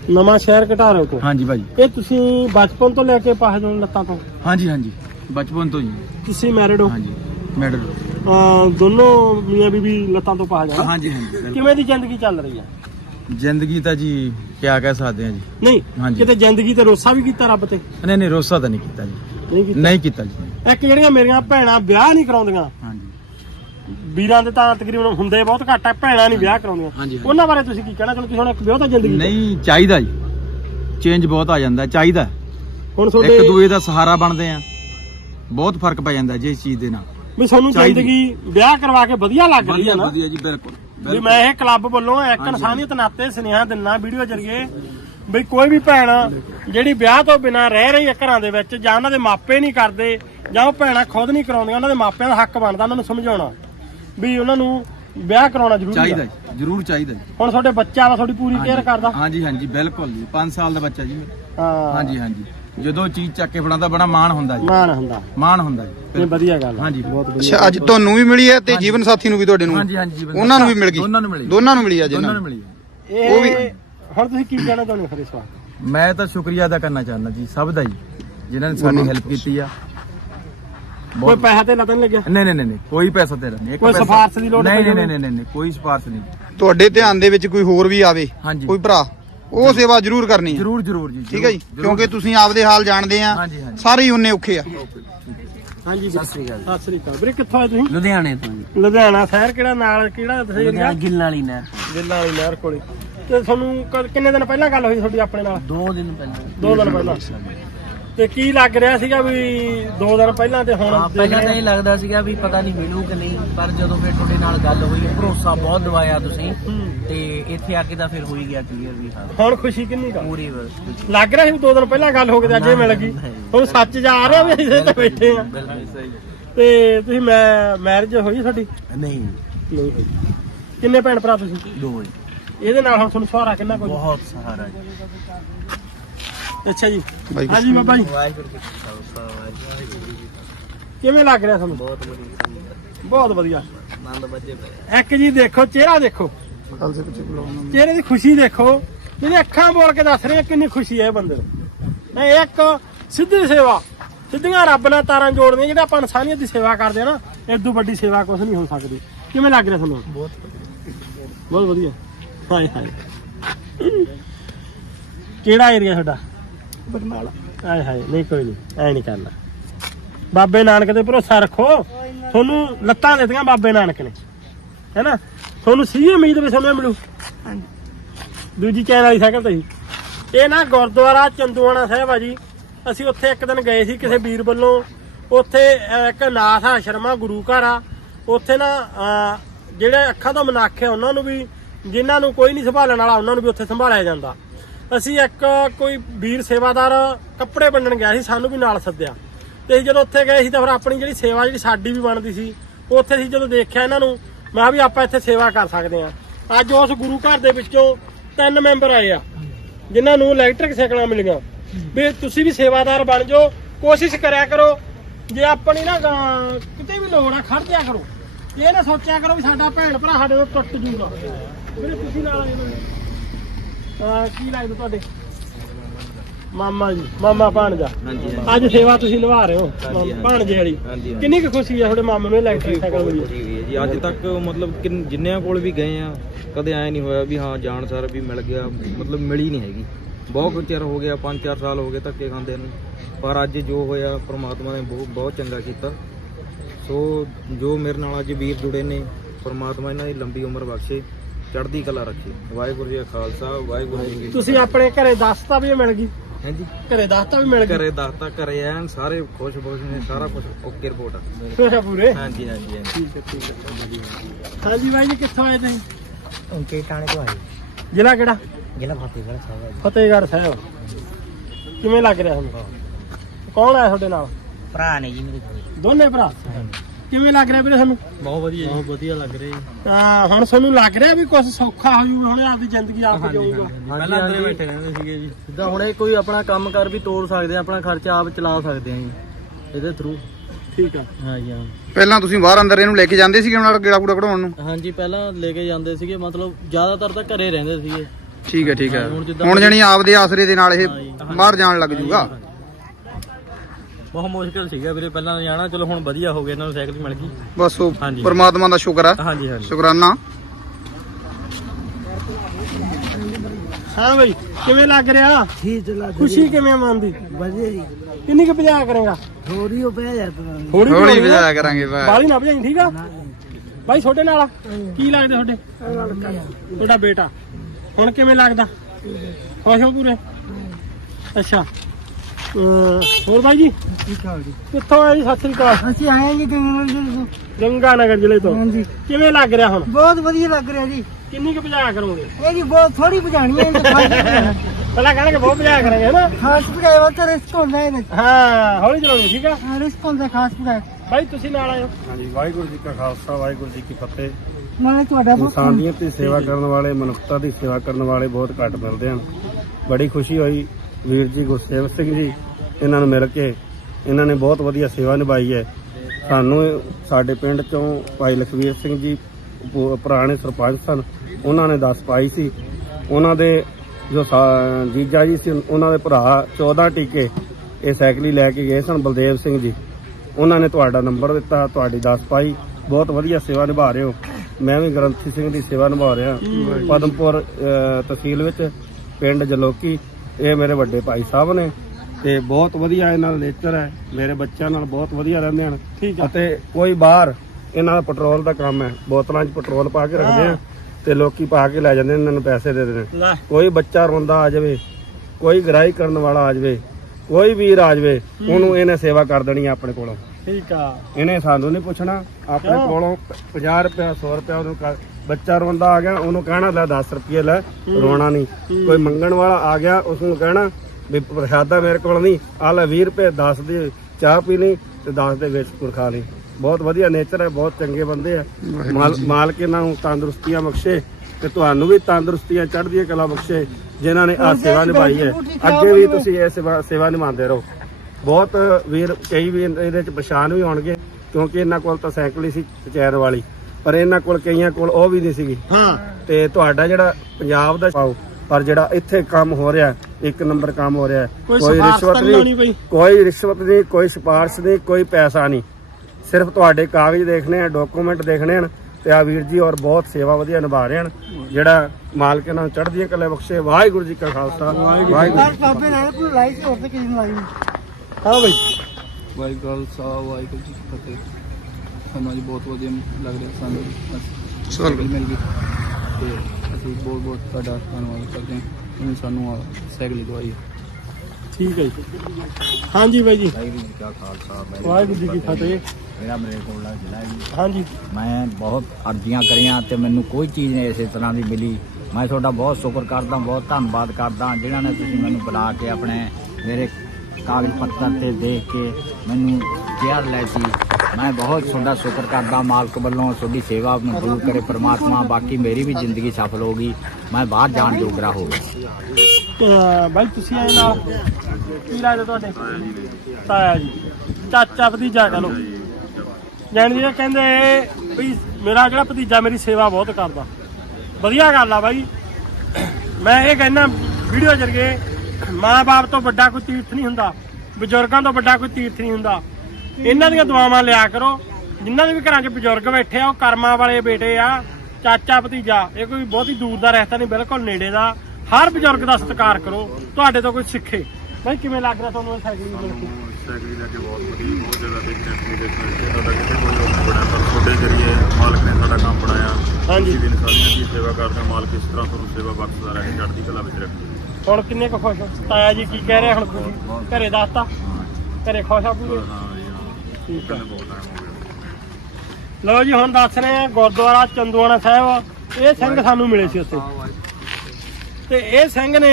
ਨਵਾਂ ਸ਼ਹਿਰ ਘਟਾਰੋ ਤੋਂ? ਹਾਂਜੀ ਭਾਜੀ ਇਹ ਤੁਸੀਂ ਬਚਪਨ ਤੋਂ ਲੈ ਕੇ ਪਾਹਜ ਨੂੰ ਲੱਤਾਂ ਤੋਂ? ਹਾਂਜੀ ਹਾਂਜੀ। ਬਚਪਨ ਤੋਂ ਜੀ। ਤੁਸੀਂ ਮੈਰਿਡ ਹੋ? ਹਾਂਜੀ। ਮੈਡਲ ਅਹ ਦੋਨੋਂ ਮੀਆਂ ਬੀਬੀ ਲੱਤਾਂ ਤੋਂ ਪਾਹਜ ਹੈ ਹਾਂਜੀ ਹਾਂਜੀ ਕਿਵੇਂ ਦੀ ਜ਼ਿੰਦਗੀ ਚੱਲ ਰਹੀ ਹੈ? ਜ਼ਿੰਦਗੀ ਤਾਂ ਜੀ ਕਿਆ ਕਹਿ ਸਕਦੇ ਆ ਜੀ। ਨਹੀਂ ਹਾਂਜੀ। ਕਿਤੇ ਜ਼ਿੰਦਗੀ ਤੇ ਰੋਸਾ ਵੀ ਕੀਤਾ ਰੱਬ ਤੇ? ਨਹੀਂ ਨਹੀਂ ਰੋਸਾ ਤਾਂ ਨਹੀਂ ਕੀਤਾ ਜੀ। ਨਹੀਂ ਕੀਤਾ? ਨਹੀਂ ਕੀਤਾ ਜੀ। ਇੱਕ ਜਿਹੜੀਆਂ ਮੇਰੀਆਂ ਭੈਣਾਂ ਵਿਆਹ ਨਹੀਂ ਕਰਾਉਂਦੀਆਂ ਹਾਂਜੀ। ਵੀਰਾਂ ਦੇ ਤਾਂ ਤਕਰੀਬਨ ਹੁੰਦੇ ਬਹੁਤ ਘੱਟ ਆ ਭੈਣਾਂ ਨਹੀਂ ਵਿਆਹ ਕਰਾਉਂਦੀਆਂ। ਹਾਂਜੀ, ਹਾਂਜੀ। ਉਹਨਾਂ ਬਾਰੇ ਤੁਸੀਂ ਕੀ ਕਹਿਣਾ ਚਾਹੁੰਦੇ ਤੁਸੀਂ ਹੁਣ ਇੱਕ ਵਿਆਹ ਤਾਂ ਜ਼ਿੰਦਗੀ। ਨਹੀਂ ਚਾਹੀਦਾ ਜੀ। ਚੇਂਜ ਬਹੁਤ ਆ ਜਾਂਦਾ ਚਾਹੀਦਾ। ਹੁਣ ਇੱਕ ਦੂਏ ਦਾ ਸਹਾਰਾ ਬਣਦੇ ਆ। ਬਹੁਤ ਫ਼ਰਕ ਪੈ ਜਾਂਦਾ ਜੀ ਇਸ ਚੀਜ਼ ਦੇ ਨਾਲ। ਵੀ ਤੁਹਾਨੂੰ ਚਾਹੀਦੀ। ਜ਼ਿੰਦਗੀ ਵਿਆਹ ਕਰਵਾ ਕੇ ਵਧੀਆ ਲੱਗ ਰਹੀ ਹੈ ਨਾ। ਵਧੀਆ ਜੀ ਬਿਲਕੁਲ ਵੀ ਮੈਂ ਇਹ ਕਲੱਬ ਵੱਲੋਂ ਇੱਕ ਇਨਸਾਨੀਅਤ ਨਾਤੇ ਸੁਨੇਹਾ ਦਿੰਨਾ ਵੀਡੀਓ ਜਰੀਏ ਵੀ ਕੋਈ ਵੀ ਭੈਣ ਜਿਹੜੀ ਵਿਆਹ ਤੋਂ ਬਿਨਾ ਰਹਿ ਰਹੀ ਹੈ ਘਰਾਂ ਦੇ ਵਿੱਚ ਜਾਂ ਉਹਨਾਂ ਦੇ ਮਾਪੇ ਨਹੀਂ ਕਰਦੇ ਜਾਂ ਉਹ ਭੈਣਾਂ ਖੁਦ ਨਹੀਂ ਕਰਾਉਂਦੀਆਂ ਉਹਨਾਂ ਦੇ ਮਾਪਿਆਂ ਦਾ ਹੱਕ ਬਣਦਾ ਉਹਨਾਂ ਨੂੰ ਸਮਝਾਉਣਾ ਵੀ ਉਹਨਾਂ ਨੂੰ ਵਿਆਹ ਕਰਾਉਣਾ ਜ਼ਰੂਰੀ ਚਾਹੀਦਾ ਹੈ ਜੀ ਜ਼ਰੂਰ ਚਾਹੀਦਾ ਜੀ। ਹੁਣ ਤੁਹਾਡੇ ਬੱਚਾ ਵਾ ਤੁਹਾਡੀ ਪੂਰੀ ਕੇਅਰ ਕਰਦਾ। ਹਾਂਜੀ ਹਾਂਜੀ ਬਿਲਕੁਲ ਜੀ 5 ਸਾਲ ਦਾ ਬੱਚਾ ਜੀ ਮੇਰਾ। ਹਾਂ। ਹਾਂਜੀ ਹਾਂਜੀ। ਜਦੋਂ ਚੀਜ਼ ਚੱਕ ਕੇ ਫੜਾਉਂਦਾ ਬੜਾ ਮਾਣ ਹੁੰਦਾ ਜੀ। ਮਾਣ ਹੁੰਦਾ। ਮਾਣ ਹੁੰਦਾ ਜੀ ਇਹ ਵਧੀਆ ਗੱਲ ਆ। ਹਾਂਜੀ। ਬਹੁਤ ਵਧੀਆ। ਅੱਛਾ ਅੱਜ ਤੁਹਾਨੂੰ ਵੀ ਮਿਲੀ ਹੈ ਤੇ ਜੀਵਨ ਸਾਥੀ ਨੂੰ ਵੀ ਤੁਹਾਡੇ ਨੂੰ? ਹਾਂਜੀ ਹਾਂਜੀ ਜੀਵਨ ਉਹਨਾਂ ਨੂੰ ਵੀ ਮਿਲ ਗਈ? ਦੋਨਾਂ ਨੂੰ ਮਿਲੀ ਦੋਨਾਂ ਨੂੰ ਮਿਲੀ ਆ ਜੀ ਦੋਨਾਂ ਨੂੰ? ਨੂੰ ਮਿਲੀ ਇਹ ਉਹ ਵੀ- ਹੁਣ ਤੁਸੀਂ ਕੀ ਕਹਿਣਾ ਚਾਹੁੰਦੇ ਹੋ ਫਿਰ ਇਸ ਵਾਰ? ਮੈਂ ਤਾਂ ਸ਼ੁਕਰੀਆ ਅਦਾ ਕਰਨਾ ਚਾਹੁੰਦਾ ਜੀ ਸਭ ਦਾ ਜੀ ਜਿਨ੍ਹਾਂ ਨੇ ਸਾਡੀ ਹੈਲਪ ਕੀਤੀ ਆ। ਕੋਈ ਪੈਸਾ ਤੇ ਨਹੀਂ ਲੱਗਿਆ? ਨਹੀਂ ਨਹੀਂ ਨਹੀਂ ਨਹੀਂ, ਕੋਈ ਪੈਸਾ ਤੇਰਾ ਨਹੀਂ ਇੱਕ ਕੋਈ ਪੈਸਾ- ਸਿਫਾਰਸ਼ ਦੀ ਲੋੜ ਨਹੀਂ ਨਹੀਂ? ਨਹੀਂ ਨਹੀਂ ਨਹੀਂ ਕੋਈ ਸਿਫਾਰਸ਼ ਨਹੀਂ। ਤੁਹਾਡੇ ਧਿਆਨ ਦੇ ਵਿੱਚ ਕੋਈ ਹੋਰ ਵੀ ਆਵੇ? ਹਾਂਜੀ। ਕੋਈ ਭਰਾ? ਉਹ ਸੇਵਾ ਜ਼ਰੂਰ ਕਰਨੀ ਹੈ ਜਰੂਰ ਜਰੂਰ ਜੀ ਠੀਕ ਹੈ ਜੀ? ਕਿਉਂਕਿ ਤੁਸੀਂ ਆਪਦੇ ਹਾਲ ਜਾਣਦੇ ਆ। ਹਾਂਜੀ, ਹਾਂਜੀ। ਸਾਰੇ ਹੀ ਉਨੇ ਔਖੇ ਆ। ਹਾਂਜੀ ਸਤਿ ਸ੍ਰੀ ਅਕਾਲ ਸਤਿ ਸ੍ਰੀ ਅਕਾਲ। ਵੀਰੇ ਕਿੱਥੋਂ ਆਏ ਤੁਸੀਂ? ਲੁਧਿਆਣੇ ਤੋਂ ਜੀ। ਲੁਧਿਆਣਾ ਸ਼ਹਿਰ ਕਿਹੜਾ ਨਾਲ ਕਿਹੜਾ ਤੁਸੀਂ ਏਰੀਆ ਗਿੱਲ ਵਾਲੀ ਨਹਿਰ। ਦਿੱਲਾ ਵਾਲੀ ਨਹਿਰ ਕੋਲੇ। ਤੇ ਤੁਹਾਨੂੰ ਕਿੰਨੇ ਦਿਨ ਪਹਿਲਾਂ ਗੱਲ ਹੋਈ ਤੁਹਾਡੀ ਆਪਣੇ ਨਾਲ? ਦੋ ਦਿਨ ਪਹਿਲਾਂ। ਦੋ ਦਿਨ ਪਹਿਲਾਂ। ਤੇ ਕੀ ਲੱਗ ਰਿਹਾ ਸੀਗਾ ਵੀ ਦੋ ਦਿਨ ਪਹਿਲਾਂ ਤੇ ਹੁਣ ਹਾਂ ਦੇਖ ਪਹਿਲਾਂ ਰਹੇ ਤਾਂ ਇਹ ਲੱਗਦਾ ਸੀਗਾ ਵੀ ਪਤਾ ਨਹੀਂ ਮਿਲੂ ਕਿ ਨਹੀਂ ਪਰ ਜਦੋਂ ਫਿਰ ਤੁਹਾਡੇ ਨਾਲ ਗੱਲ ਹੋਈ ਭਰੋਸਾ ਬਹੁਤ ਦਵਾਇਆ ਤੁਸੀਂ ਹੂੰ। ਤੇ ਇੱਥੇ ਆ ਕੇ ਤਾਂ ਫਿਰ ਹੋਈ ਗਿਆ ਕਲੀਅਰ ਵੀ ਹਾਂ। ਹੁਣ ਖੁਸ਼ੀ ਕਿੰਨੀ ਕਾ ਪੂਰੀ ਬਸ ਲੱਗ ਰਿਹਾ ਸੀ ਵੀ ਦੋ ਦਿਨ ਪਹਿਲਾਂ ਗੱਲ ਹੋ ਗਈ ਤੇ ਅੱਜ ਇਹ ਮਿਲ ਗਈ? ਹੁਣ ਸੱਚ ਜਾ ਆ ਰਿਹਾ ਵੀ ਅਸੀਂ ਇੱਥੇ ਬੈਠੇ ਆ ਤੇ ਤੁਸੀਂ ਮੈਂ ਮੈਰਿਜ ਹੋਈ ਤੁਹਾਡੀ? ਨਹੀਂ। ਨਹੀਂ ਹੋਈ। ਕਿੰਨੇ ਭੈਣ ਭਰਾ ਤੁਸੀਂ? ਦੋ ਜੀ। ਇਹਦੇ ਨਾਲ ਹੁਣ ਤੁਹਾਨੂੰ ਸਹਾਰਾ ਕਿੰਨਾ ਕੁਝ ਬਹੁਤ ਸਹਾਰਾ ਜੀ। ਅੱਛਾ ਜੀ। ਬਾਈ ਹਾਂਜੀ ਬਾਬਾ ਜੀ। ਵਾਹਿਗੁਰੂ ਜੀ ਕਾ ਖਾਲਸਾ ਵਾਹਿਗੁਰੂ ਜੀ ਕੀ ਫਤਿਹ। ਕਿਵੇਂ ਲੱਗ ਰਿਹਾ ਤੁਹਾਨੂੰ? ਬਹੁਤ ਵਧੀਆ ਬਹੁਤ ਵਧੀਆ। ਆਨੰਦ ਵੱਜੇ ਪਏ। ਇੱਕ ਜੀ ਦੇਖੋ ਚਿਹਰਾ ਦੇਖੋ। ਚਿਹਰੇ ਦੀ ਖੁਸ਼ੀ ਦੇਖੋ। ਜਿਹਨੇ ਅੱਖਾਂ ਬੋਲ ਕੇ ਦੱਸ ਰਹੇ ਕਿੰਨੀ ਖੁਸ਼ੀ ਹੈ ਇਹ ਬੰਦੇ ਨੂੰ। ਨਹੀਂ ਇੱਕ ਸਿੱਧੀ ਸੇਵਾ ਸਿੱਧੀਆਂ ਰੱਬ ਨਾਲ ਤਾਰਾਂ ਜੋੜਦੀਆਂ ਜਿਹੜਾ ਆਪਾਂ ਇਨਸਾਨੀਅਤ ਦੀ ਸੇਵਾ ਕਰਦੇ ਆ ਨਾ ਇਦੋਂ ਵੱਡੀ ਸੇਵਾ ਕੁਝ ਨਹੀਂ ਹੋ ਸਕਦੀ। ਕਿਵੇਂ ਲੱਗ ਰਿਹਾ ਤੁਹਾਨੂੰ? ਬਹੁਤ ਬਹੁਤ ਵਧੀਆ। ਹਾਏ ਹਾਏ। ਕਿਹੜਾ ਏਰੀਆ ਤੁਹਾਡਾ? ਬਰਨਾਲਾ ਹਾਏ ਹਾਏ ਨਹੀਂ ਕੋਈ ਨਹੀਂ ਐ ਨਹੀਂ ਕਰਨਾ। ਬਾਬੇ ਨਾਨਕ ਦੇ ਭਰੋਸਾ ਰੱਖੋ। ਤੁਹਾਨੂੰ ਲੱਤਾਂ ਦਿੱਤੀਆਂ ਬਾਬੇ ਨਾਨਕ ਨੇ। ਹੈਨਾ? ਤੁਹਾਨੂੰ ਸੀ ਉਮੀਦ ਵੀ ਸਮੇਂ ਮਿਲੂ। ਦੂਜੀ ਚੈਨ ਵਾਲੀ ਸਾਈਕਲ ਤੇ ਇਹ ਨਾ ਗੁਰਦੁਆਰਾ ਚੰਦੂਆਣਾ ਸਾਹਿਬ ਆ ਜੀ। ਅਸੀਂ ਉੱਥੇ ਇੱਕ ਦਿਨ ਗਏ ਸੀ ਕਿਸੇ ਵੀਰ ਵੱਲੋਂ। ਉੱਥੇ ਇੱਕ ਨਾਥ ਆਸ਼ਰਮ ਆ ਗੁਰੂ ਘਰ ਆ। ਉੱਥੇ ਨਾ ਜਿਹੜੇ ਅੱਖਾਂ ਤੋਂ ਮਨਾਖੇ ਉਹਨਾਂ ਨੂੰ ਵੀ ਜਿਨ੍ਹਾਂ ਨੂੰ ਕੋਈ ਨਹੀਂ ਸੰਭਾਲਣ ਵਾਲਾ ਉਹਨਾਂ ਨੂੰ ਵੀ ਉੱਥੇ ਸੰਭਾਲਿਆ ਜਾਂਦਾ। ਅਸੀਂ ਇੱਕ ਕੋਈ ਵੀਰ ਸੇਵਾਦਾਰ ਕੱਪੜੇ ਵੰਡਣ ਗਿਆ ਸੀ, ਸਾਨੂੰ ਵੀ ਨਾਲ ਸੱਦਿਆ। ਤੇ ਅਸੀਂ ਜਦੋਂ ਉੱਥੇ ਗਏ ਸੀ ਤਾਂ ਫਿਰ ਆਪਣੀ ਜਿਹੜੀ ਸੇਵਾ ਜਿਹੜੀ ਸਾਡੀ ਵੀ ਬਣਦੀ ਸੀ, ਉੱਥੇ ਅਸੀਂ ਜਦੋਂ ਦੇਖਿਆ ਇਹਨਾਂ ਨੂੰ, ਮੈਂ ਕਿਹਾ ਵੀ ਆਪਾਂ ਇੱਥੇ ਸੇਵਾ ਕਰ ਸਕਦੇ ਆ ਅੱਜ ਉਸ ਗੁਰੂ ਘਰ ਦੇ ਵਿੱਚੋਂ ਤਿੰਨ ਮੈਂਬਰ ਆਏ ਆ, ਜਿਨ੍ਹਾਂ ਨੂੰ ਇਲੈਕਟ੍ਰਿਕ ਸਾਈਕਲਾਂ ਮਿਲੀਆਂ। ਵੀ ਤੁਸੀਂ ਵੀ ਸੇਵਾਦਾਰ ਬਣ ਜਾਓ, ਕੋਸ਼ਿਸ਼ ਕਰਿਆ ਕਰੋ, ਜੇ ਆਪਣੀ ਨਾ ਕਿਤੇ ਵੀ ਲੋੜ ਆ ਖੜਦਿਆ ਕਰੋ। ਇਹ ਨਾ ਸੋਚਿਆ ਕਰੋ ਵੀ ਸਾਡਾ ਭੈਣ ਭਰਾ ਸਾਡੇ ਤੋਂ ਟੁੱਟ ਜੂਗਾ। ਵੀਰੇ, ਤੁਸੀਂ ਨਾਲ ਆਏ ਹੋਏ ਆ ਕੀ ਲੱਗਦਾ ਤੁਹਾਡੇ? ਮਾਮਾ ਜੀ ਮਾਮਾ ਭਾਣਜਾ। ਹਾਂਜੀ ਅੱਜ ਸੇਵਾ ਤੁਸੀਂ ਨਿਭਾ ਰਹੇ ਹੋ ਹਾਂਜੀ। ਭਾਣਜੇ ਵਾਲੀ। ਹਾਂਜੀ। ਕਿੰਨੀ ਕੁ ਖੁਸ਼ੀ ਹੈ ਤੁਹਾਡੇ ਮਾਮੇ ਨੂੰ ਇਲੈਕਟ੍ਰਿਕ ਸਾਈਕਲ ਮਿਲੀ ਹੈ? ਜੀ। ਅੱਜ ਤੱਕ ਮਤਲਬ ਕਿੰਨ- ਜਿੰਨਿਆਂ ਕੋਲ ਵੀ ਗਏ ਆ ਕਦੇ ਐ ਨਹੀਂ ਹੋਇਆ ਵੀ ਹਾਂ ਜਾਣ ਸਾਰ ਵੀ ਮਿਲ ਗਿਆ ਮਤਲਬ ਮਿਲੀ ਨਹੀਂ ਹੈਗੀ। ਬਹੁਤ ਚਿਰ ਹੋ ਗਿਆ 5-4 ਸਾਲ ਹੋ ਗਏ ਧੱਕੇ ਖਾਂਦੇ ਨੂੰ। ਪਰ ਅੱਜ ਜੋ ਹੋਇਆ ਪ੍ਰਮਾਤਮਾ ਨੇ ਬਹੁਤ ਬਹੁਤ ਚੰਗਾ ਕੀਤਾ। ਸੋ ਜੋ ਮੇਰੇ ਨਾਲ ਅੱਜ ਵੀਰ ਜੁੜੇ ਨੇ ਪ੍ਰਮਾਤਮਾ ਇਹਨਾਂ ਦੀ ਲੰਬੀ ਉਮਰ ਬਖਸ਼ੇ। ਚੜ੍ਹਦੀ ਕਲਾ ਰੱਖੇ। ਵਾਹਿਗੁਰੂ ਜੀ ਕਾ ਖਾਲਸਾ ਵਾਹਿਗੁਰੂ ਜੀ ਕੀ ਤੁਸੀਂ ਆਪਣੇ ਘਰੇ ਦੱਸਤਾ ਵੀ ਇਹ ਮਿਲ ਗਈ। ਹਾਂਜੀ। ਘਰੇ ਦੱਸਤਾ ਵੀ ਮਿਲ ਗਈ? ਘਰੇ ਦੱਸਤਾ ਘਰੇ ਐਨ ਸਾਰੇ ਖੁਸ਼ ਖੁਸ਼ ਨੇ ਸਾਰਾ ਕੁਝ ਓਕੇ ਰਿਪੋਰਟ ਆ। ਅੱਛਾ ਪੂਰੇ? ਹਾਂਜੀ ਹਾਂਜੀ ਹਾਂਜੀ। ਠੀਕ ਹੈ ਠੀਕ ਹੈ ਹਾਂਜੀ ਬਾਈ ਜੀ ਕਿੱਥੋਂ ਆਏ ਤੁਸੀਂ? ਉਨਕੇ ਟਾਣੇ ਤੋਂ ਆਏ। ਜ਼ਿਲ੍ਹਾ ਕਿਹੜਾ? ਜ਼ਿਲ੍ਹਾ ਫਤਿਹਗੜ੍ਹ ਸਾਹਿਬ ਜੀ। ਫਤਿਹਗੜ੍ਹ ਸਾਹਿਬ। ਕਿਵੇਂ ਲੱਗ ਰਿਹਾ ਤੁਹਾਨੂੰ? ਕੌਣ ਆਇਆ ਤੁਹਾਡੇ ਨਾਲ? ਭਰਾ ਨੇ ਜੀ ਮੇਰੇ ਕੋਲ। ਦੋਨੇ ਭਰਾ? ਕਿਵੇਂ ਲੱਗ ਰਿਹਾ ਵੀਰੇ ਤੁਹਾਨੂੰ? ਬਹੁਤ ਵਧੀਆ ਬਹੁਤ ਵਧੀਆ ਲੱਗ ਰਿਹਾ ਜੀ। ਤਾਂ ਹੁਣ ਤੁਹਾਨੂੰ ਲੱਗ ਰਿਹਾ ਵੀ ਕੁਝ ਸੌਖਾ ਹੋ ਜੂ ਹੁਣ ਆਪਦੀ ਜ਼ਿੰਦਗੀ ਆਪ ਜਾਊਗਾ? ਪਹਿਲਾਂ ਅੰਦਰੇ ਬੈਠੇ ਰਹਿੰਦੇ ਸੀਗੇ ਜੀ। ਜਿੱਦਾਂ ਹੁਣੇ ਕੋਈ ਆਪਣਾ ਕੰਮ ਕਰ ਵੀ ਤੋੜ ਸਕਦੇ ਆ ਆਪਣਾ ਖਰਚਾ ਆਪ ਚਲਾ ਸਕਦੇ ਆ ਜੀ ਇਹਦੇ ਥਰੂ ਠੀਕ ਆ। ਹਾਂ ਜੀ ਹਾਂ। ਪਹਿਲਾਂ ਤੁਸੀਂ ਬਾਹਰ ਅੰਦਰ ਇਹਨੂੰ ਲੈ ਕੇ ਜਾਂਦੇ ਸੀਗੇ ਨਾਲ ਗੇੜਾ ਕੂੜਾ ਕਢਾਉਣ ਨੂੰ? ਹਾਂਜੀ ਪਹਿਲਾਂ ਲੈ ਕੇ ਜਾਂਦੇ ਸੀਗੇ ਮਤਲਬ ਜ਼ਿਆਦਾਤਰ ਤਾਂ ਘਰੇ ਰਹਿੰਦੇ ਸੀਗੇ। ਠੀਕ ਹੈ ਠੀਕ ਹੈ ਹੁਣ ਜਣੀ ਆਪਦੇ ਆਸਰੇ ਦੇ ਨਾਲ ਇਹ ਬਾਹਰ ਜਾਣ ਲੱਗ ਜੂਗਾ। ਬਹੁਤ ਮੁਸ਼ਕਲ ਸੀਗਾ ਵੀਰੇ ਪਹਿਲਾਂ ਜਾਣਾ ਚਲੋ ਹੁਣ ਵਧੀਆ ਹੋ ਗਿਆ ਇਹਨਾਂ ਨੂੰ ਸਾਈਕਲ ਮਿਲ ਗਈ। ਬਸ ਉਹ ਹਾਂਜੀ। ਪਰਮਾਤਮਾ ਦਾ ਸ਼ੁਕਰ ਆ। ਹਾਂਜੀ ਹਾਂਜੀ। ਸ਼ੁਕਰਾਨਾ। ਹਾਂ ਬਈ ਕਿਵੇਂ ਲੱਗ ਰਿਹਾ? ਠੀਕ ਲੱਗ ਖੁਸ਼ੀ ਕਿਵੇਂ ਮੰਨਦੀ ਵਧੀਆ ਜੀ। ਕਿੰਨੀ ਕੁ ਭਜਾ ਕਰੇਗਾ? ਥੋੜੀ ਉਹ ਪੈ ਜਾਂਦਾ ਥੋੜੀ ਹੌਲੀ ਵਜਾਇਆ ਕਰਾਂਗੇ ਬਸ ਬਾਲੀ ਨਾ ਭਜਾਈ ਠੀਕ ਆ? ਬਾਈ ਛੋਟੇ ਨਾਲ ਆ? ਕੀ ਲੱਗਦਾ ਤੁਹਾਡੇ? ਤੁਹਾਡਾ ਬੇਟਾ। ਹੁਣ ਕਿਵੇਂ ਲੱਗਦਾ? ਖੁਸ਼ ਹੋ ਪੂਰੇ? ਅੱਛਾ। ਅਹ ਹੋਰ ਬਾਈ ਜੀ? ਕਿੱਥੋਂ ਆਏ ਜੀ? ਸਤਿ ਸ੍ਰੀ ਅਕਾਲ। ਅਸੀਂ ਆਏ ਹਾਂ ਜੀ ਗੰਗਾਨਗਰ ਤੋਂ। ਗੰਗਾ ਨਗਰ ਜ਼ਿਲ੍ਹੇ ਤੋਂ। ਹਾਂਜੀ। ਕਿਵੇਂ ਲੱਗ ਰਿਹਾ ਹੁਣ? ਬਹੁਤ ਵਧੀਆ ਲੱਗ ਰਿਹਾ ਜੀ। ਕਿੰਨੀ ਕੁ ਭਜਾ ਕਰੋਗੇ? ਇਹ ਜੀ ਬਹੁਤ ਥੋੜੀ ਭਜਾਣੀ ਹੈ ਇਹਦੇ ਖਾਸ ਪਹਿਲਾਂ ਕਹਿਣਗੇ ਬਹੁਤ ਭਜਾ ਕਰਾਂਗੇ ਹਨਾ ਖਾਸ ਭਜਾਇਆ ਤਾਂ ਰਿਸਕ ਹੁੰਦਾ ਇਹਦੇ ਹਾਂ ਹੌਲੀ ਚਲਾਉਣੀ ਠੀਕ ਆ? ਹਾਂ ਰਿਸਕ ਹੁੰਦਾ ਖਾਸ ਭਜਾਇਆ ਬਾਈ ਤੁਸੀਂ ਨਾਲ ਆਇਓ। ਹਾਂਜੀ ਵਾਹਿਗੁਰੂ ਜੀ ਕਾ ਖਾਲਸਾ ਵਾਹਿਗੁਰੂ ਜੀ ਕੀ ਫਤਿਹ। ਨਾਲੇ ਤੁਹਾਡਾ ਬਹੁਤ ਇਨਸਾਨੀਅਤ ਦੀ ਸੇਵਾ ਕਰਨ ਵਾਲੇ ਮਨੁੱਖਤਾ ਦੀ ਸੇਵਾ ਕਰਨ ਵਾਲੇ ਬਹੁਤ ਘੱਟ ਮਿਲਦੇ ਹਨ। ਬੜੀ ਖੁਸ਼ੀ ਹੋਈ ਵੀਰ ਜੀ ਗੁਰਸੇਵਕ ਸਿੰਘ ਜੀ ਇਹਨਾਂ ਨੂੰ ਮਿਲ ਕੇ ਇਹਨਾਂ ਨੇ ਬਹੁਤ ਵਧੀਆ ਸੇਵਾ ਨਿਭਾਈ ਹੈ। ਸਾਨੂੰ ਸਾਡੇ ਪਿੰਡ ਚੋਂ ਭਾਈ ਲਖਵੀਰ ਸਿੰਘ ਜੀ ਪੁਰਾਣੇ ਸਰਪੰਚ ਸਨ ਉਹਨਾਂ ਨੇ ਦੱਸ ਪਾਈ ਸੀ। ਉਹਨਾਂ ਦੇ ਜੋ ਜੀਜਾ ਜੀ ਸੀ ਉਹਨਾਂ ਦੇ ਭਰਾ 14 ਟੀਕੇ ਇਹ ਸਾਈਕਲ ਲੈ ਕੇ ਗਏ ਸਨ ਬਲਦੇਵ ਸਿੰਘ ਜੀ। ਉਹਨਾਂ ਨੇ ਤੁਹਾਡਾ ਨੰਬਰ ਦਿੱਤਾ ਤੁਹਾਡੀ ਦੱਸ ਪਾਈ। ਬਹੁਤ ਵਧੀਆ ਸੇਵਾ ਨਿਭਾ ਰਹੇ ਹੋ। ਮੈਂ ਵੀ ਗ੍ਰੰਥੀ ਸਿੰਘ ਦੀ ਸੇਵਾ ਨਿਭਾ ਰਿਹਾ। ਪਦਮਪੁਰ ਤਹਿਸੀਲ ਵਿੱਚ ਪਿੰਡ ਜਲੋਕੀ। ਇਹ ਮੇਰੇ ਵੱਡੇ ਭਾਈ ਸਾਹਿਬ ਨੇ ਤੇ ਬਹੁਤ ਵਧੀਆ ਇਹਨਾਂ ਦਾ ਨੇਚਰ ਹੈ। ਮੇਰੇ ਬੱਚਿਆਂ ਨਾਲ ਬਹੁਤ ਵਧੀਆ ਰਹਿੰਦੇ ਹਨ। ਅਤੇ ਕੋਈ ਬਾਹਰ ਇਹਨਾਂ ਦਾ ਪੈਟਰੋਲ ਦਾ ਕੰਮ ਹੈ। ਬੋਤਲਾਂ 'ਚ ਪੈਟਰੋਲ ਪਾ ਕੇ ਰੱਖਦੇ ਆ ਤੇ ਲੋਕੀ ਪਾ ਕੇ ਲੈ ਜਾਂਦੇ ਨੇ, ਇਹਨਾਂ ਨੂੰ ਪੈਸੇ ਦੇ ਦਿੰਦੇ ਨੇ। ਲੈ। ਕੋਈ ਬੱਚਾ ਰੋਂਦਾ ਆ ਜਾਵੇ ਕੋਈ ਗ੍ਰਾਈ ਕਰਨ ਵਾਲਾ ਆ ਜਾਵੇ ਕੋਈ ਵੀਰ ਆ ਜਾਵੇ ਉਹਨੂੰ ਇਹਨੇ ਸੇਵਾ ਕਰ ਦੇਣੀ ਆ ਆਪਣੇ ਕੋਲੋਂ। ਠੀਕ ਆ। ਇਹਨੇ ਸਾਨੂੰ ਨਹੀਂ ਪੁੱਛਣਾ। ਆਪਣੇ ਕਿਉਂ? ਕੋਲੋਂ 50 ਰੁਪਇਆ 100 ਰੁਪਇਆ ਉਹਨੂੰ ਕਰ- ਬੱਚਾ ਰੋਂਦਾ ਆ ਗਿਆ ਉਹਨੂੰ ਕਹਿਣਾ ਲੈ 10 ਰੁਪਏ ਲੈ ਰੋਣਾ ਨਹੀਂ। ਕੋਈ ਮੰਗਣ ਵਾਲਾ ਆ ਗਿਆ ਉਸ ਨੂੰ ਕਹਿਣਾ ਵੀ ਪ੍ਰਸ਼ਾਦਾ ਮੇਰੇ ਕੋਲ ਨਹੀਂ ਆ ਲੈ 20 ਰੁਪਏ 10 ਦੀ ਚਾਹ ਪੀ ਲਈ ਤੇ 10 ਦੇ ਬਿਸਕੁਟ ਖਾ ਲਈ। ਬਹੁਤ ਵਧੀਆ ਨੇਚਰ ਹੈ ਬਹੁਤ ਚੰਗੇ ਬੰਦੇ ਆ। ਮਾਲ- ਮਾਲਕ ਇਹਨਾਂ ਨੂੰ ਤੰਦਰੁਸਤੀਆਂ ਬਖਸ਼ੇ ਤੇ ਤੁਹਾਨੂੰ ਵੀ ਤੰਦਰੁਸਤੀਆਂ ਚੜ੍ਹਦੀਆਂ ਕਲਾ ਬਖਸ਼ੇ ਜਿਨ੍ਹਾਂ ਨੇ ਆ ਸੇਵਾ ਨਿਭਾਈ ਹੈ। ਅੱਗੇ ਵੀ ਤੁਸੀਂ ਇਹ ਸੇਵਾ ਸੇਵਾ ਨਿਭਾਉਂਦੇ ਰਹੋ। ਬਹੁਤ ਵੀਰ ਕਈ ਵੀ ਇਹਦੇ ਚ ਪਛਾਣ ਵੀ ਹੋਣਗੇ ਕਿਉਂਕਿ ਇਹਨਾਂ ਕੋਲ ਤਾਂ ਸਾਈਕਲ ਹੀ ਸੀ ਚੈਰ ਵਾਲੀ। ਪਰ ਇਹਨਾਂ ਕੋਲ ਕਈਆਂ ਕੋਲ ਉਹ ਵੀ ਨਹੀਂ ਸੀਗੀ। ਹਾਂ। ਤੇ ਤੁਹਾਡਾ ਜਿਹੜਾ ਪੰਜਾਬ ਦਾ ਪਾਓ ਪਰ ਜਿਹੜਾ ਇੱਥੇ ਕੰਮ ਹੋ ਰਿਹਾ ਇੱਕ ਨੰਬਰ ਕੰਮ ਹੋ ਰਿਹਾ। ਕੋਈ ਸਿਫਾਰਿਸ਼ ਤਾਂ ਨਹੀਂ? ਕੋਈ? ਰਿਸ਼ਵਤ ਨਹੀਂ ਕੋਈ ਸਿਫਾਰਿਸ਼ ਨਹੀਂ ਕੋਈ ਪੈਸਾ ਨਹੀਂ। ਸਿਰਫ ਤੁਹਾਡੇ ਕਾਗਜ਼ ਦੇਖਣੇ ਆ ਡਾਕੂਮੈਂਟ ਦੇਖਣੇ ਹਨ ਤੇ ਆ ਵੀਰ ਜੀ ਔਰ ਬਹੁਤ ਸੇਵਾ ਵਧੀਆ ਨਿਭਾ ਰਹੇ ਹਨ। ਜਿਹੜਾ ਮਾਲਕ ਇਹਨਾਂ ਨੂੰ ਚੜ੍ਹਦੀਆਂ ਕਲੇ ਬਖਸ਼ੇ ਵਾਹਿਗੁਰੂ ਜੀ ਕਾ ਖਾਲਸਾ। ਵਾਹਿਗੁਰੂ ਬਸ ਬਾਬੇ ਨਾਲ ਕੋਈ ਲਾਈ ਸੀ ਹੋਰ ਤੇ ਕਿਸੇ ਨੂੰ ਲਾਈ ਨਹੀਂ। ਹਾਂ ਬਈ। ਵਾਹਿਗੁਰੂ ਸਾਹਿਬ ਵਾਹਿਗੁਰੂ ਜੀ ਕੀ ਫਤਿਹ। ਸਾਨੂੰ ਅੱਜ ਬਹੁਤ ਵਧੀਆ ਲੱਗ ਰਿਹਾ ਸਾਨੂੰ। ਸਾਈਕਲ ਮਿਲ ਗਈ ਤੇ ਅਸੀਂ ਬਹੁਤ ਬਹੁਤ ਤੁਹਾਡਾ ਧੰਨਵਾਦ ਕਰਦੇ ਹਾਂ। ਤੁਸੀਂ ਸਾਨੂੰ ਆਹ ਸਾਈਕਲ ਦਵਾਈ ਠੀਕ ਹੈ ਜੀ। ਹਾਂਜੀ ਬਾਈ ਜੀ। ਵਾਹਿਗੁਰੂ ਜੀ ਕਾ ਖਾਲਸਾ ਵਾਹਿਗੁਰੂ ਜੀ ਕੀ ਫਤਿਹ। ਮੇਰਾ ਮਰੇਕੋਟਲਾ ਜ਼ਿਲ੍ਹਾ ਹੈ ਜੀ। ਹਾਂਜੀ। ਮੈਂ ਬਹੁਤ ਅਰਜ਼ੀਆਂ ਕਰੀਆਂ ਤੇ ਮੈਨੂੰ ਕੋਈ ਚੀਜ਼ ਨਹੀਂ ਇਸੇ ਤਰ੍ਹਾਂ ਦੀ ਮਿਲੀ। ਮੈਂ ਤੁਹਾਡਾ ਬਹੁਤ ਸ਼ੁਕਰ ਕਰਦਾ ਬਹੁਤ ਧੰਨਵਾਦ ਕਰਦਾ। ਜਿਨ੍ਹਾਂ ਨੇ ਤੁਸੀਂ ਮੈਨੂੰ ਬੁਲਾ ਕੇ ਆਪਣੇ ਮੇਰੇ ਕਾਗਜ਼ ਪੱਤਰ ਤੇ ਦੇਖ ਕੇ ਮੈਨੂੰ ਕੇਅਰ ਲੈਤੀ ਮੈਂ ਬਹੁਤ ਤੁਹਾਡਾ ਸ਼ੁਕਰ ਕਰਦਾ, ਮਾਲਕ ਵੱਲੋਂ ਤੁਹਾਡੀ ਸੇਵਾ ਮਨਜ਼ੂਰ ਕਰੇ, ਪ੍ਰਮਾਤਮਾ, ਬਾਕੀ ਮੇਰੀ ਵੀ ਜ਼ਿੰਦਗੀ ਸਫਲ ਹੋ ਗਈ। ਮੈਂ ਬਾਹਰ ਜਾਣ ਜੋਗਰਾ ਹੋ ਗਿਆ। ਬਾਈ, ਤੁਸੀਂ ਆਏ ਨਾਲ? ਕੀ ਰਾਜ ਤੁਹਾਡੇ? ਤਾਇਆ ਜੀ। ਚਾਚਾ ਭਤੀਜਾ ਕਹ ਲੋ ਜਾਣ ਜੀ ਕਹਿੰਦੇ ਵੀ ਮੇਰਾ ਜਿਹੜਾ ਭਤੀਜਾ ਮੇਰੀ ਸੇਵਾ ਬਹੁਤ ਕਰਦਾ। ਵਧੀਆ ਗੱਲ ਆ ਬਾਈ। ਮੈਂ ਇਹ ਕਹਿੰਦਾ, ਵੀਡੀਓ ਜਰੀਏ ਮਾਂ-ਬਾਪ ਤੋਂ ਵੱਡਾ ਕੋਈ ਤੀਰਥ ਨਹੀਂ ਹੁੰਦਾ, ਬਜ਼ੁਰਗਾਂ ਤੋਂ ਵੱਡਾ ਕੋਈ ਤੀਰਥ ਨਹੀਂ ਹੁੰਦਾ। ਇਹਨਾਂ ਦੀਆਂ ਦੁਆਵਾਂ ਲਿਆ ਕਰੋ। ਜਿਨ੍ਹਾਂ ਦੇ ਵੀ ਘਰਾਂ 'ਚ ਬਜ਼ੁਰਗ ਬੈਠੇ ਆ ਉਹ ਕਰਮਾਂ ਵਾਲੇ ਬੇਟੇ ਆ ਚਾਚਾ ਭਤੀਜਾ ਇਹ ਕੋਈ ਬਹੁਤੀ ਦੂਰ ਦਾ ਰਸਤਾ ਨਹੀਂ ਬਿਲਕੁਲ ਨੇੜੇ ਦਾ। ਹਰ ਬਜ਼ੁਰਗ ਦਾ ਸਤਿਕਾਰ ਕਰੋ ਤੁਹਾਡੇ ਤੋਂ ਕੋਈ ਸਿੱਖੇ। ਬਾਈ ਕਿਵੇਂ ਲੱਗ ਰਿਹਾ ਤੁਹਾਨੂੰ ਇਹ ਸਾਈਕਲ ਮਿਲ ਕੇ? ਸਾਈਕਲ ਲੈ ਕੇ ਬਹੁਤ ਵਧੀਆ ਬਹੁਤ ਜ਼ਿਆਦਾ ਦੇਖਣ ਨੂੰ ਦੇਖਣ ਨੂੰ ਸਾਡਾ ਕਿਤੇ ਕੋਈ ਲੋਕ ਨਹੀਂ ਬਣਿਆ ਪਰ ਤੁਹਾਡੇ ਜਰੀਏ ਮਾਲਕ ਨੇ ਸਾਡਾ ਕੰਮ ਬਣਾਇਆ। ਹਾਂਜੀ। ਤੁਸੀਂ ਦਿਨ ਸਾਰੀਆਂ ਦੀ ਸੇਵਾ ਕਰਦੇ ਹੋ ਮਾਲਕ ਇਸ ਤਰ੍ਹਾਂ ਤੁਹਾਨੂੰ ਸੇਵਾ ਬਖਸ਼ਦਾ ਰਹੇ ਚੜ੍ਹਦੀ ਕਲਾ ਵਿੱਚ ਰੱਖੇ। ਹੁਣ ਕਿੰਨੇ ਕੁ ਖੁਸ਼ ਹੋ? ਤਾਇਆ ਜੀ ਕੀ ਕਹਿ ਰਹੇ ਹੁਣ ਤੁਸੀਂ? ਘਰੇ ਦੱਸਤਾ? ਘਰੇ ਖੁਸ਼ ਆ ਪੂਰੇ? ਹਾਂ ਹਾਂ। ਠੀਕ ਆ। ਬਹੁਤ ਟਾਈਮ ਹੋ ਗਿਆ। ਲਓ ਜੀ ਹੁਣ ਦੱਸ ਰਹੇ ਆ ਗੁਰਦੁਆਰਾ ਚੰਦੂਆਣਾ ਸਾਹਿਬ। ਇਹ ਸਿੰਘ ਸਾਨੂੰ ਮਿਲੇ ਸੀ ਉੱਥੇ। ਤੇ ਇਹ ਸਿੰਘ ਨੇ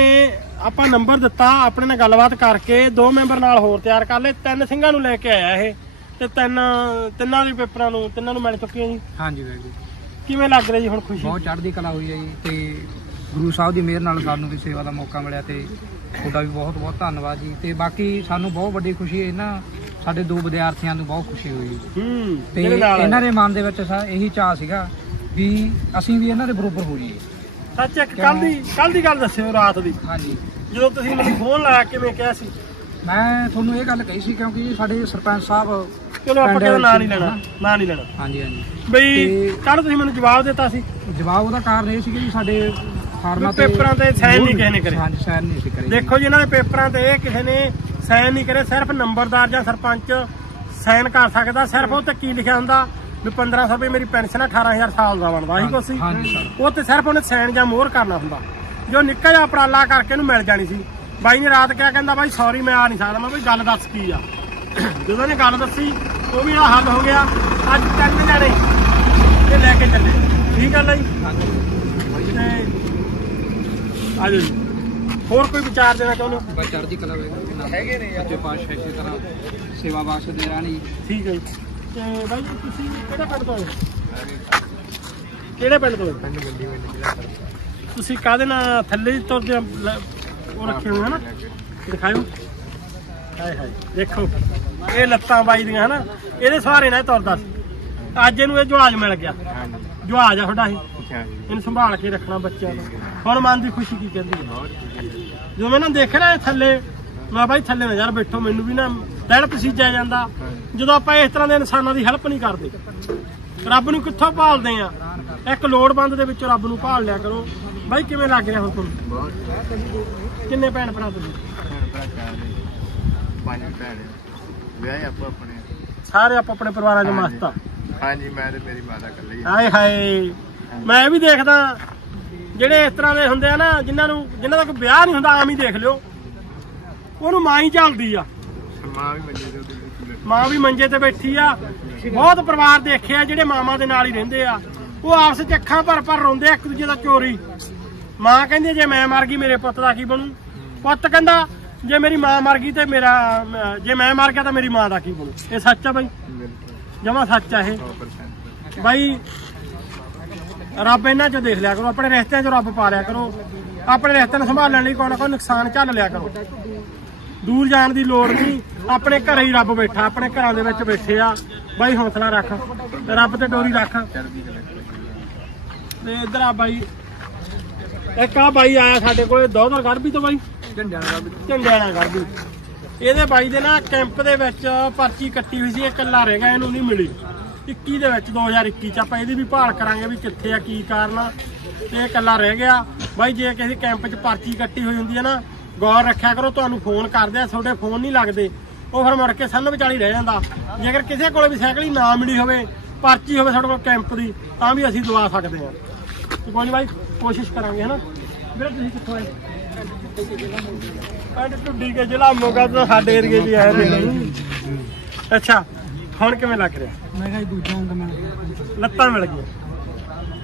ਆਪਾਂ ਨੰਬਰ ਦਿੱਤਾ ਆਪਣੇ ਨਾਲ ਗੱਲਬਾਤ ਕਰਕੇ ਦੋ ਮੈਂਬਰ ਨਾਲ ਹੋਰ ਤਿਆਰ ਕਰ ਲਏ। ਤਿੰਨ ਸਿੰਘਾਂ ਨੂੰ ਲੈ ਕੇ ਆਇਆ ਇਹ। ਤੇ ਤਿੰਨ ਤਿੰਨਾਂ ਦੇ ਪੇਪਰਾਂ ਨੂੰ ਤਿੰਨਾਂ ਨੂੰ ਮਿਲ ਚੁੱਕੀਆਂ ਜੀ। ਹਾਂਜੀ ਵਾਹਿਗੁਰੂ ਕਿਵੇਂ ਲੱਗ ਰਿਹਾ ਜੀ ਹੁਣ ਖੁਸ਼ੀ? ਬਹੁਤ ਚੜ੍ਹਦੀ ਕਲਾ ਹੋਈ ਹੈ ਜੀ। ਤੇ ਗੁਰੂ ਸਾਹਿਬ ਦੀ ਮਿਹਰ ਨਾਲ ਸਾਨੂੰ ਵੀ ਸੇਵਾ ਦਾ ਮੌਕਾ ਮਿਲਿਆ ਤੇ ਤੁਹਾਡਾ ਵੀ ਬਹੁਤ ਬਹੁਤ ਧੰਨਵਾਦ ਜੀ। ਤੇ ਬਾਕੀ ਸਾਨੂੰ ਬਹੁਤ ਵੱਡੀ ਖੁਸ਼ੀ ਹੈ ਨਾ ਸਾਡੇ ਦੋ ਵਿਦਿਆਰਥੀਆਂ ਨੂੰ ਬਹੁਤ ਖੁਸ਼ੀ ਹੋਈ। ਹੂੰ ਤੇ ਜਿਹੜੇ ਨਾਲ ਇਹਨਾਂ। ਦੇ ਮਨ ਦੇ ਵਿੱਚ ਸਾ ਇਹੀ ਚਾਹ ਸੀਗਾ ਵੀ ਅਸੀਂ ਵੀ ਇਹਨਾਂ ਦੇ ਬਰੋਬਰ ਹੋ ਜਾਈਏ। ਸੱਚ ਇੱਕ ਕੱਲ ਦੀ ਕੱਲ ਦੀ ਗੱਲ ਦੱਸਿਓ ਰਾਤ ਦੀ। ਹਾਂਜੀ। ਜਦੋਂ ਤੁਸੀਂ ਮੈਨੂੰ ਫੋਨ ਲਾਇਆ ਕਿਵੇਂ ਕਿਹਾ ਸੀ? ਮੈਂ ਤੁਹਾਨੂੰ ਇਹ ਗੱਲ ਕਹੀ ਸੀ ਕਿਉਂਕਿ ਸਾਡੇ ਸਰਪੰਚ ਸਾਹਿਬ ਚਲੋ ਆਪਾਂ ਕਿਹਦਾ ਨਾਂ ਨਹੀਂ ਲੈਣਾ ਨਾਂ ਨਹੀਂ ਲੈਣਾ। ਹਾਂਜੀ ਹਾਂਜੀ। ਬਈ ਤੇ- ਕੱਲ ਤੁਸੀਂ ਮੈਨੂੰ ਜਵਾਬ ਦਿੱਤਾ ਸੀ। ਜਵਾਬ ਉਹਦਾ ਕਾਰਨ ਇਹ ਸੀ ਕਿ ਸਾਡੇ ਫਾਰਮਾਂ ਵੀ ਪੇਪਰਾਂ ਤੇ sign ਨਹੀਂ ਕਿਸੇ ਨੇ ਕਰੇ। ਹਾਂਜੀ ਸਾਈਨ ਨਹੀਂ ਸੀ ਕਰੇ। ਦੇਖੋ ਜੀ ਇਹਨਾਂ ਦੇ ਪੇਪਰਾਂ ਤੇ ਇਹ ਕਿਸੇ ਨੇ ਸਾਈਨ ਨਹੀਂ ਕਰੇ ਸਿਰਫ ਨੰਬਰਦਾਰ ਜਾਂ ਸਰਪੰਚ ਸਾਈਨ ਕਰ ਸਕਦਾ ਸਿਰਫ ਉਹ ਤੇ ਕੀ ਲਿਖਿਆ ਹੁੰਦਾ ਵੀ 1500 ਰੁਪਏ ਮੇਰੀ ਪੈਨਸ਼ਨ ਆ 18000 ਸਾਲ ਦਾ ਬਣਦਾ ਸੀ ਕੁਛ ਸੀ ਉਹ ਤੇ ਸਿਰਫ ਉਹਨੇ ਸਾਈਨ ਜਾਂ ਮੋਹਰ ਕਰਨਾ ਹੁੰਦਾ। ਜੋ ਨਿੱਕਾ ਜਿਹਾ ਉਪਰਾਲਾ ਕਰਕੇ ਇਹਨੂੰ ਮਿਲ ਜਾਣੀ ਸੀ। ਬਾਈ ਨੇ ਰਾਤ ਕਿਹਾ ਕਹਿੰਦਾ ਬਾਈ ਸੌਰੀ ਮੈਂ ਆ ਨਹੀਂ ਸਕਦਾ। ਮੈਂ ਬਈ ਗੱਲ ਦੱਸ ਕੀ ਆ? ਜਦੋਂ ਨੇ ਗੱਲ ਦੱਸੀ ਉਹ ਵੀ ਆ ਹੱਲ ਹੋ ਗਿਆ। ਅੱਜ ਤਿੰਨ ਜਾਣੇ ਇਹ ਲੈ ਕੇ ਚੱਲੇ। ਠੀਕ ਗੱਲ ਆ ਜੀ ਤੇ ਆ ਜਾਓ ਜੀ। ਹੋਰ ਕੋਈ ਵਿਚਾਰ ਦੇਣਾ ਚਾਹੁੰਦੇ ਹੋ? ਬਸ ਚੜ੍ਹਦੀ ਕਲਾ ਹੈਗੇ ਨੇ ਸੱਚੇ ਪਾਤਸ਼ਾਹ ਇਸੇ ਤਰ੍ਹਾਂ ਸੇਵਾ ਬਖਸ਼ਦੇ ਰਹਿਣ। ਜੀ ਠੀਕ ਹੈ ਜੀ। ਤੇ ਬਾਈ ਜੀ ਤੁਸੀਂ ਕਿਹੜਾ ਪਿੰਡ ਤੋਂ ਕਿਹੜੇ ਪਿੰਡ ਤੋਂ ਆਏ? ਪਿੰਡ ਗੱਡੀ ਵੇਲੇ ਤੁਸੀਂ ਕਾਹਦੇ ਨਾਲ ਥੱਲੇ ਹੀ ਤੁਰਦੇ? ਲੈ, ਉਹ ਰੱਖੇ ਹੋਏ ਹਨਾ ਦਿਖਾਇਓ। ਹਾਏ ਹਾਏ ਦੇਖੋ। ਇਹ ਲੱਤਾਂ ਬਾਈ ਦੀਆਂ ਹਨਾ? ਇਹਦੇ ਸਹਾਰੇ ਨਾਲ ਇਹ ਤੁਰਦਾ ਸੀ। ਅੱਜ ਇਹਨੂੰ ਇਹ ਜਹਾਜ਼ ਮਿਲ ਗਿਆ। ਜਹਾਜ਼ ਆ ਤੁਹਾਡਾ ਇਹ। ਇਹਨੂੰ ਸੰਭਾਲ ਕੇ ਰੱਖਣਾ ਬੱਚਿਆਂ ਨੂੰ। ਹੁਣ ਮਨ ਦੀ ਖੁਸ਼ੀ ਕੀ ਕਹਿੰਦੀ ਹੈ ਜਦੋਂ ਮੈਂ ਨਾ ਦੇਖ ਰਿਹਾ ਥੱਲੇ ਮੈਂ ਬਾਈ ਥੱਲੇ ਨਾ ਯਾਰ ਬੈਠੋ ਮੈਨੂੰ ਵੀ ਨਾ ਦਿਲ ਪਸੀਜਿਆ ਜਾਂਦਾ। ਜਦੋਂ ਆਪਾਂ ਇਸ ਤਰ੍ਹਾਂ ਦੇ ਇਨਸਾਨਾਂ ਦੀ ਹੈਲਪ ਨਹੀਂ ਕਰਦੇ ਰੱਬ ਨੂੰ ਕਿੱਥੋਂ ਭਾਲਦੇ ਆ? ਇੱਕ ਲੋੜਵੰਦ ਦੇ ਵਿੱਚੋਂ ਰੱਬ ਨੂੰ ਭਾਲ ਲਿਆ ਕਰੋ। ਬਾਈ ਕਿਵੇਂ ਲੱਗ ਰਿਹਾ ਹੁਣ ਤੁਹਾਨੂੰ? ਕਿੰਨੇ ਭੈਣ ਭਰਾ ਤੁਸੀਂ? ਪੰਜ ਭੈਣ ਵਿਆਹ ਆਪਾਂ ਆਪਣੇ। ਸਾਰੇ ਆਪ ਆਪਣੇ ਪਰਿਵਾਰਾਂ 'ਚ ਮਸਤ ਆ। ਹਾਂਜੀ ਮੈਂ ਤੇ ਮੇਰੀ ਮਾਤਾ ਇਕੱਲੇ ਹਾਏ ਹਾਏ। ਮੈਂ ਵੀ ਦੇਖਦਾ ਜਿਹੜੇ ਇਸ ਤਰ੍ਹਾਂ ਦੇ ਹੁੰਦੇ ਆ ਨਾ ਜਿਨ੍ਹਾਂ ਨੂੰ ਜਿਨ੍ਹਾਂ ਦਾ ਕੋਈ ਵਿਆਹ ਨਹੀਂ ਹੁੰਦਾ ਆਮ ਹੀ ਦੇਖ ਲਿਓ। ਉਹਨੂੰ ਮਾਂ ਹੀ ਚੱਲਦੀ ਆ। ਮਾਂ ਵੀ ਮੰਜੇ ਤੇ ਬੈਠੀ ਆ। ਬਹੁਤ ਪਰਿਵਾਰ ਦੇਖਿਆ ਜਿਹੜੇ ਮਾਮਾ ਦੇ ਨਾਲ ਹੀ ਰਹਿੰਦੇ ਆ। ਉਹ ਆਪਸ ਵਿੱਚ ਅੱਖਾਂ ਭਰ ਭਰ ਰੋਂਦੇ ਆ ਇੱਕ ਦੂਜੇ ਦਾ ਚੋਰੀ। ਮਾਂ ਕਹਿੰਦੀ ਜੇ ਮੈਂ ਮਰ ਗਈ ਮੇਰੇ ਪੁੱਤ ਦਾ ਕੀ ਬਣੂ? ਪੁੱਤ ਕਹਿੰਦਾ ਜੇ ਮੇਰੀ ਮਾਂ ਮਰ ਗਈ ਤੇ ਮੇਰਾ ਜੇ ਮੈਂ ਮਰ ਗਿਆ ਤਾਂ ਮੇਰੀ ਮਾਂ ਦਾ ਕੀ ਬਣੂ? ਇਹ ਸੱਚ ਆ ਬਾਈ। ਜਮਾ ਸੱਚ ਆ ਇਹ। ਬਾਈ ਰੱਬ ਇਹਨਾਂ ਚੋਂ ਦੇਖ ਲਿਆ ਕਰੋ ਆਪਣੇ ਰਿਸ਼ਤਿਆਂ 'ਚ ਰੱਬ ਪਾ ਲਿਆ ਕਰੋ। ਆਪਣੇ ਰਿਸ਼ਤਿਆਂ ਨੂੰ ਸੰਭਾਲਣ ਲਈ ਕੋਈ ਨਾ ਕੋਈ ਨੁਕਸਾਨ ਝੱਲ ਲਿਆ ਕਰੋ। ਦੂਰ ਜਾਣ ਦੀ ਲੋੜ ਨਹੀਂ ਆਪਣੇ ਘਰੇ ਹੀ ਰੱਬ ਬੈਠਾ ਆਪਣੇ ਘਰਾਂ ਦੇ ਵਿੱਚ ਬੈਠੇ ਆ। ਬਾਈ ਹੌਸਲਾ ਰੱਖ ਰੱਬ ਤੇ ਡੋਰੀ ਰੱਖ। ਤੇ ਇਧਰ ਆ ਬਾਈ। ਇੱਕ ਆ ਬਾਈ ਆਇਆ ਸਾਡੇ ਕੋਲੇ ਦੋਦਰ ਗੜਬੀ ਤੋਂ ਬਾਈ। ਝੰਡਿਆਣਾ ਗੜਬੀ ਇਹਦੇ ਬਾਈ ਦੇ ਨਾ ਕੈਂਪ ਦੇ ਵਿੱਚ ਪਰਚੀ ਕੱਟੀ ਹੋਈ ਸੀ ਇਹ ਇਕੱਲਾ ਰਹਿ ਗਿਆ ਇਹਨੂੰ ਨਹੀਂ ਮਿਲੀ। 21 ਦੇ ਵਿੱਚ 2021 ਚ ਆਪਾਂ ਇਹਦੀ ਵੀ ਭਾਲ ਕਰਾਂਗੇ ਵੀ ਕਿੱਥੇ ਆ, ਕੀ ਕਾਰਨ ਆ। ਤੇ ਇਹ ਇਕੱਲਾ ਰਹਿ ਗਿਆ। ਬਾਈ, ਜੇ ਕਿਸੇ ਕੈਂਪ 'ਚ ਪਰਚੀ ਕੱਟੀ ਹੋਈ ਹੁੰਦੀ ਹੈ ਨਾ, ਗੌਰ ਰੱਖਿਆ ਕਰੋ, ਤੁਹਾਨੂੰ ਫੋਨ ਕਰਦੇ ਆ, ਤੁਹਾਡੇ ਫੋਨ ਨਹੀਂ ਲੱਗਦੇ। ਉਹ ਫਿਰ ਮੁੜ ਕੇ ਸੰਨ ਵਿਚਾਲੀ ਰਹਿ ਜਾਂਦਾ। ਜੇਕਰ ਕਿਸੇ ਕੋਲੇ ਵੀ ਸਾਈਕਲ ਹੀ ਨਾ ਮਿਲੀ ਹੋਵੇ, ਪਰਚੀ ਹੋਵੇ ਸਾਡੇ ਕੋਲ ਕੈਂਪ ਦੀ, ਤਾਂ ਵੀ ਅਸੀਂ ਦਵਾ ਸਕਦੇ ਹਾਂ ਤੇ ਕੋਈ ਨੀ ਬਾਈ? ਕੋਸ਼ਿਸ਼ ਕਰਾਂਗੇ, ਹਨਾ? ਵੀਰੇ, ਤੁਸੀਂ ਕਿੱਥੋਂ ਆਏ? ਪਿੰਡ ਟੁੱਡੀ ਕੇ ਜ਼ਿਲ੍ਹਾ ਮੋਗਾ ਤੋਂ, ਸਾਡੇ ਏਰੀਏ 'ਚ ਹੀ ਆਏ ਨੇ ਅੱਛਾ। ਹੁਣ ਕਿਵੇਂ ਲੱਗ ਰਿਹਾ? ਮੈਂ ਕਿਹਾ ਜੀ ਦੂਜਾ ਹੁੰਦਾ ਮੈਂ ਲੱਤਾਂ ਮਿਲ ਗਈਆਂ।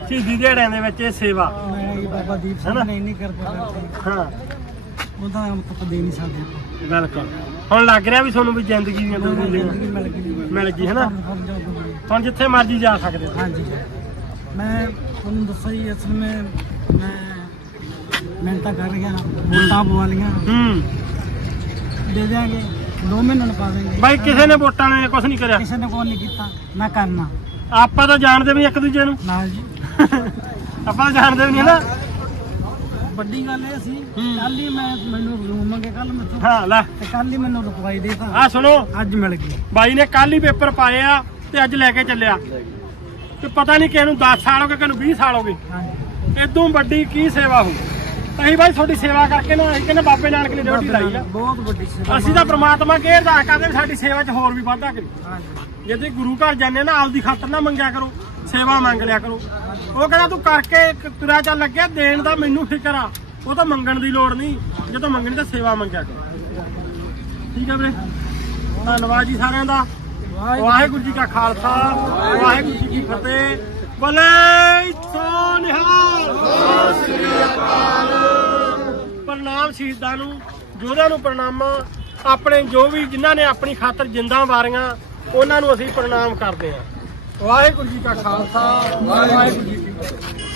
ਸ਼ਹੀਦੀ ਦਿਹਾੜਿਆਂ ਦੇ ਵਿੱਚ ਇਹ ਸੇਵਾ। ਮੈਂ ਜੀ ਬਾਬਾ ਦੀਪ ਸਿੰਘ ਨੇ ਨਹੀਂ ਕਰਦੇ ਕਰਦੇ ਹਾਂ। ਉਹਦਾ ਆਪਾਂ ਦੇ ਨਹੀਂ ਸਕਦੇ ਆਪਾਂ। ਬਿਲਕੁਲ। ਹੁਣ ਲੱਗ ਰਿਹਾ ਵੀ ਤੁਹਾਨੂੰ ਵੀ ਜ਼ਿੰਦਗੀ ਦੀਆਂ ਦੋ ਜ਼ਿੰਦਗੀ ਜ਼ਿੰਦਗੀ ਮਿਲ ਗਈ। ਮਿਲ ਗਈ ਫਰਜ਼ ਆ। ਹੁਣ ਜਿੱਥੇ ਮਰਜ਼ੀ ਜਾ ਸਕਦੇ ਹੋ। ਹਾਂਜੀ। ਮੈਂ ਤੁਹਾਨੂੰ ਦੱਸਿਆ ਜੀ ਅਸਲ ਮੈਂ ਮੈਂ ਮਿਹਨਤਾਂ ਕਰ ਰਿਹਾ ਵੋਟਾਂ ਪਵਾ ਲੀਆਂ ਹੂੰ। ਦੇ ਦਿਆਂਗੇ। ਦੋ ਮਹੀਨੇ ਨੂੰ ਬਾਈ ਕਿਸੇ ਨੇ ਵੋਟਾਂ ਨੇ ਕੁਝ ਨਹੀਂ ਕਰਿਆ। ਕਿਸੇ ਨੇ ਕੋਈ ਨਹੀਂ ਕੀਤਾ। ਨਾ ਕਰਨਾ। ਆਪਾਂ ਤਾਂ ਜਾਣਦੇ ਵੀ ਇੱਕ ਦੂਜੇ ਨੂੰ। ਨਾਲ ਜੀ। ਆਪਾਂ ਤਾਂ ਜਾਣਦੇ ਵੀ ਨਹੀਂ ਨਾ। ਵੱਡੀ ਗੱਲ ਇਹ ਸੀ ਕੱਲ ਹੀ ਮੈਂ ਮੈਨੂੰ ਰੂਮ ਮੰਗੇ ਕੱਲ ਮੈਥੋਂ ਹਾਂ ਲੈ। ਤੇ ਕੱਲ ਹੀ ਮੈਨੂੰ ਰੁਕਵਾਈ ਦੇਤਾ। ਆ ਸੁਣੋ। ਅੱਜ ਮਿਲ ਗਈ। ਬਾਈ ਨੇ ਕੱਲ ਹੀ ਪੇਪਰ ਪਾਏ ਆ ਤੇ ਅੱਜ ਲੈ ਕੇ ਚੱਲਿਆ। ਤੇ ਪਤਾ ਨਹੀਂ ਕਿਹਨੂੰ 10 ਸਾਲ ਹੋ ਗਏ ਕਿਹਨੂੰ 20 ਸਾਲ ਹੋ ਗਏ। ਇਦੋਂ ਵੱਡੀ ਕੀ ਸੇਵਾ ਹੋ ਅਸੀਂ ਬਾਈ ਤੁਹਾਡੀ ਸੇਵਾ ਕਰਕੇ ਨਾ ਅਸੀਂ ਕਹਿੰਦੇ ਬਾਬੇ ਨਾਨਕ ਨੇ ਡਿਊਟੀ ਲਾਈ ਆ। ਬਹੁਤ ਵੱਡੀ ਸੇਵਾ। ਅਸੀਂ ਤਾਂ ਪ੍ਰਮਾਤਮਾ ਅੱਗੇ ਅਰਦਾਸ ਕਰਦੇ ਵੀ ਸਾਡੀ ਸੇਵਾ 'ਚ ਹੋਰ ਵੀ ਵਾਧਾ ਕਰੀ। ਹਾਂਜੀ। ਜੇ ਤੁਸੀਂ ਗੁਰੂ ਘਰ ਜਾਂਦੇ ਨਾ ਆਪਦੀ ਖਾਤਰ ਨਾ ਮੰਗਿਆ ਕਰੋ ਸੇਵਾ ਮੰਗ ਲਿਆ ਕਰੋ। ਉਹ ਕਹਿੰਦਾ ਤੂੰ ਕਰਕੇ ਤੁਰਿਆ ਚੱਲ ਲੱਗਿਆ ਦੇਣ ਦਾ ਮੈਨੂੰ ਫਿਕਰ ਆ। ਉਹ ਤਾਂ ਮੰਗਣ ਦੀ ਲੋੜ ਨਹੀਂ। ਜਦੋਂ ਮੰਗਣੀ ਤਾਂ ਸੇਵਾ ਮੰਗਿਆ ਕਰੋ। ਠੀਕ ਹੈ ਵੀਰੇ। ਧੰਨਵਾਦ ਜੀ ਸਾਰਿਆਂ ਦਾ। ਵਾਹਿਗੁਰੂ ਜੀ ਕਾ ਖਾਲਸਾ ਵਾਹਿਗੁਰੂ ਜੀ ਕੀ ਫਤਿਹ। ਬਲੇ ਸੋ ਨਿਹਾਲ ਸਤਿ ਸ੍ਰੀ ਅਕਾਲ ਪ੍ਰਣਾਮ ਸ਼ਹੀਦਾਂ ਨੂੰ, ਯੋਧਿਆਂ ਨੂੰ ਪ੍ਰਣਾਮਾਂ, ਆਪਣੇ ਜੋ ਵੀ ਜਿਨ੍ਹਾਂ ਨੇ ਆਪਣੀ ਖਾਤਰ ਜਿੰਦਾਂ ਵਾਰੀਆਂ, ਉਹਨਾਂ ਨੂੰ ਅਸੀਂ ਪ੍ਰਣਾਮ ਕਰਦੇ ਹਾਂ। ਵਾਹਿਗੁਰੂ ਜੀ ਕਾ ਖਾਲਸਾ, ਵਾਹਿਗੁਰੂ ਜੀ ਕੀ ਫਤਿਹ।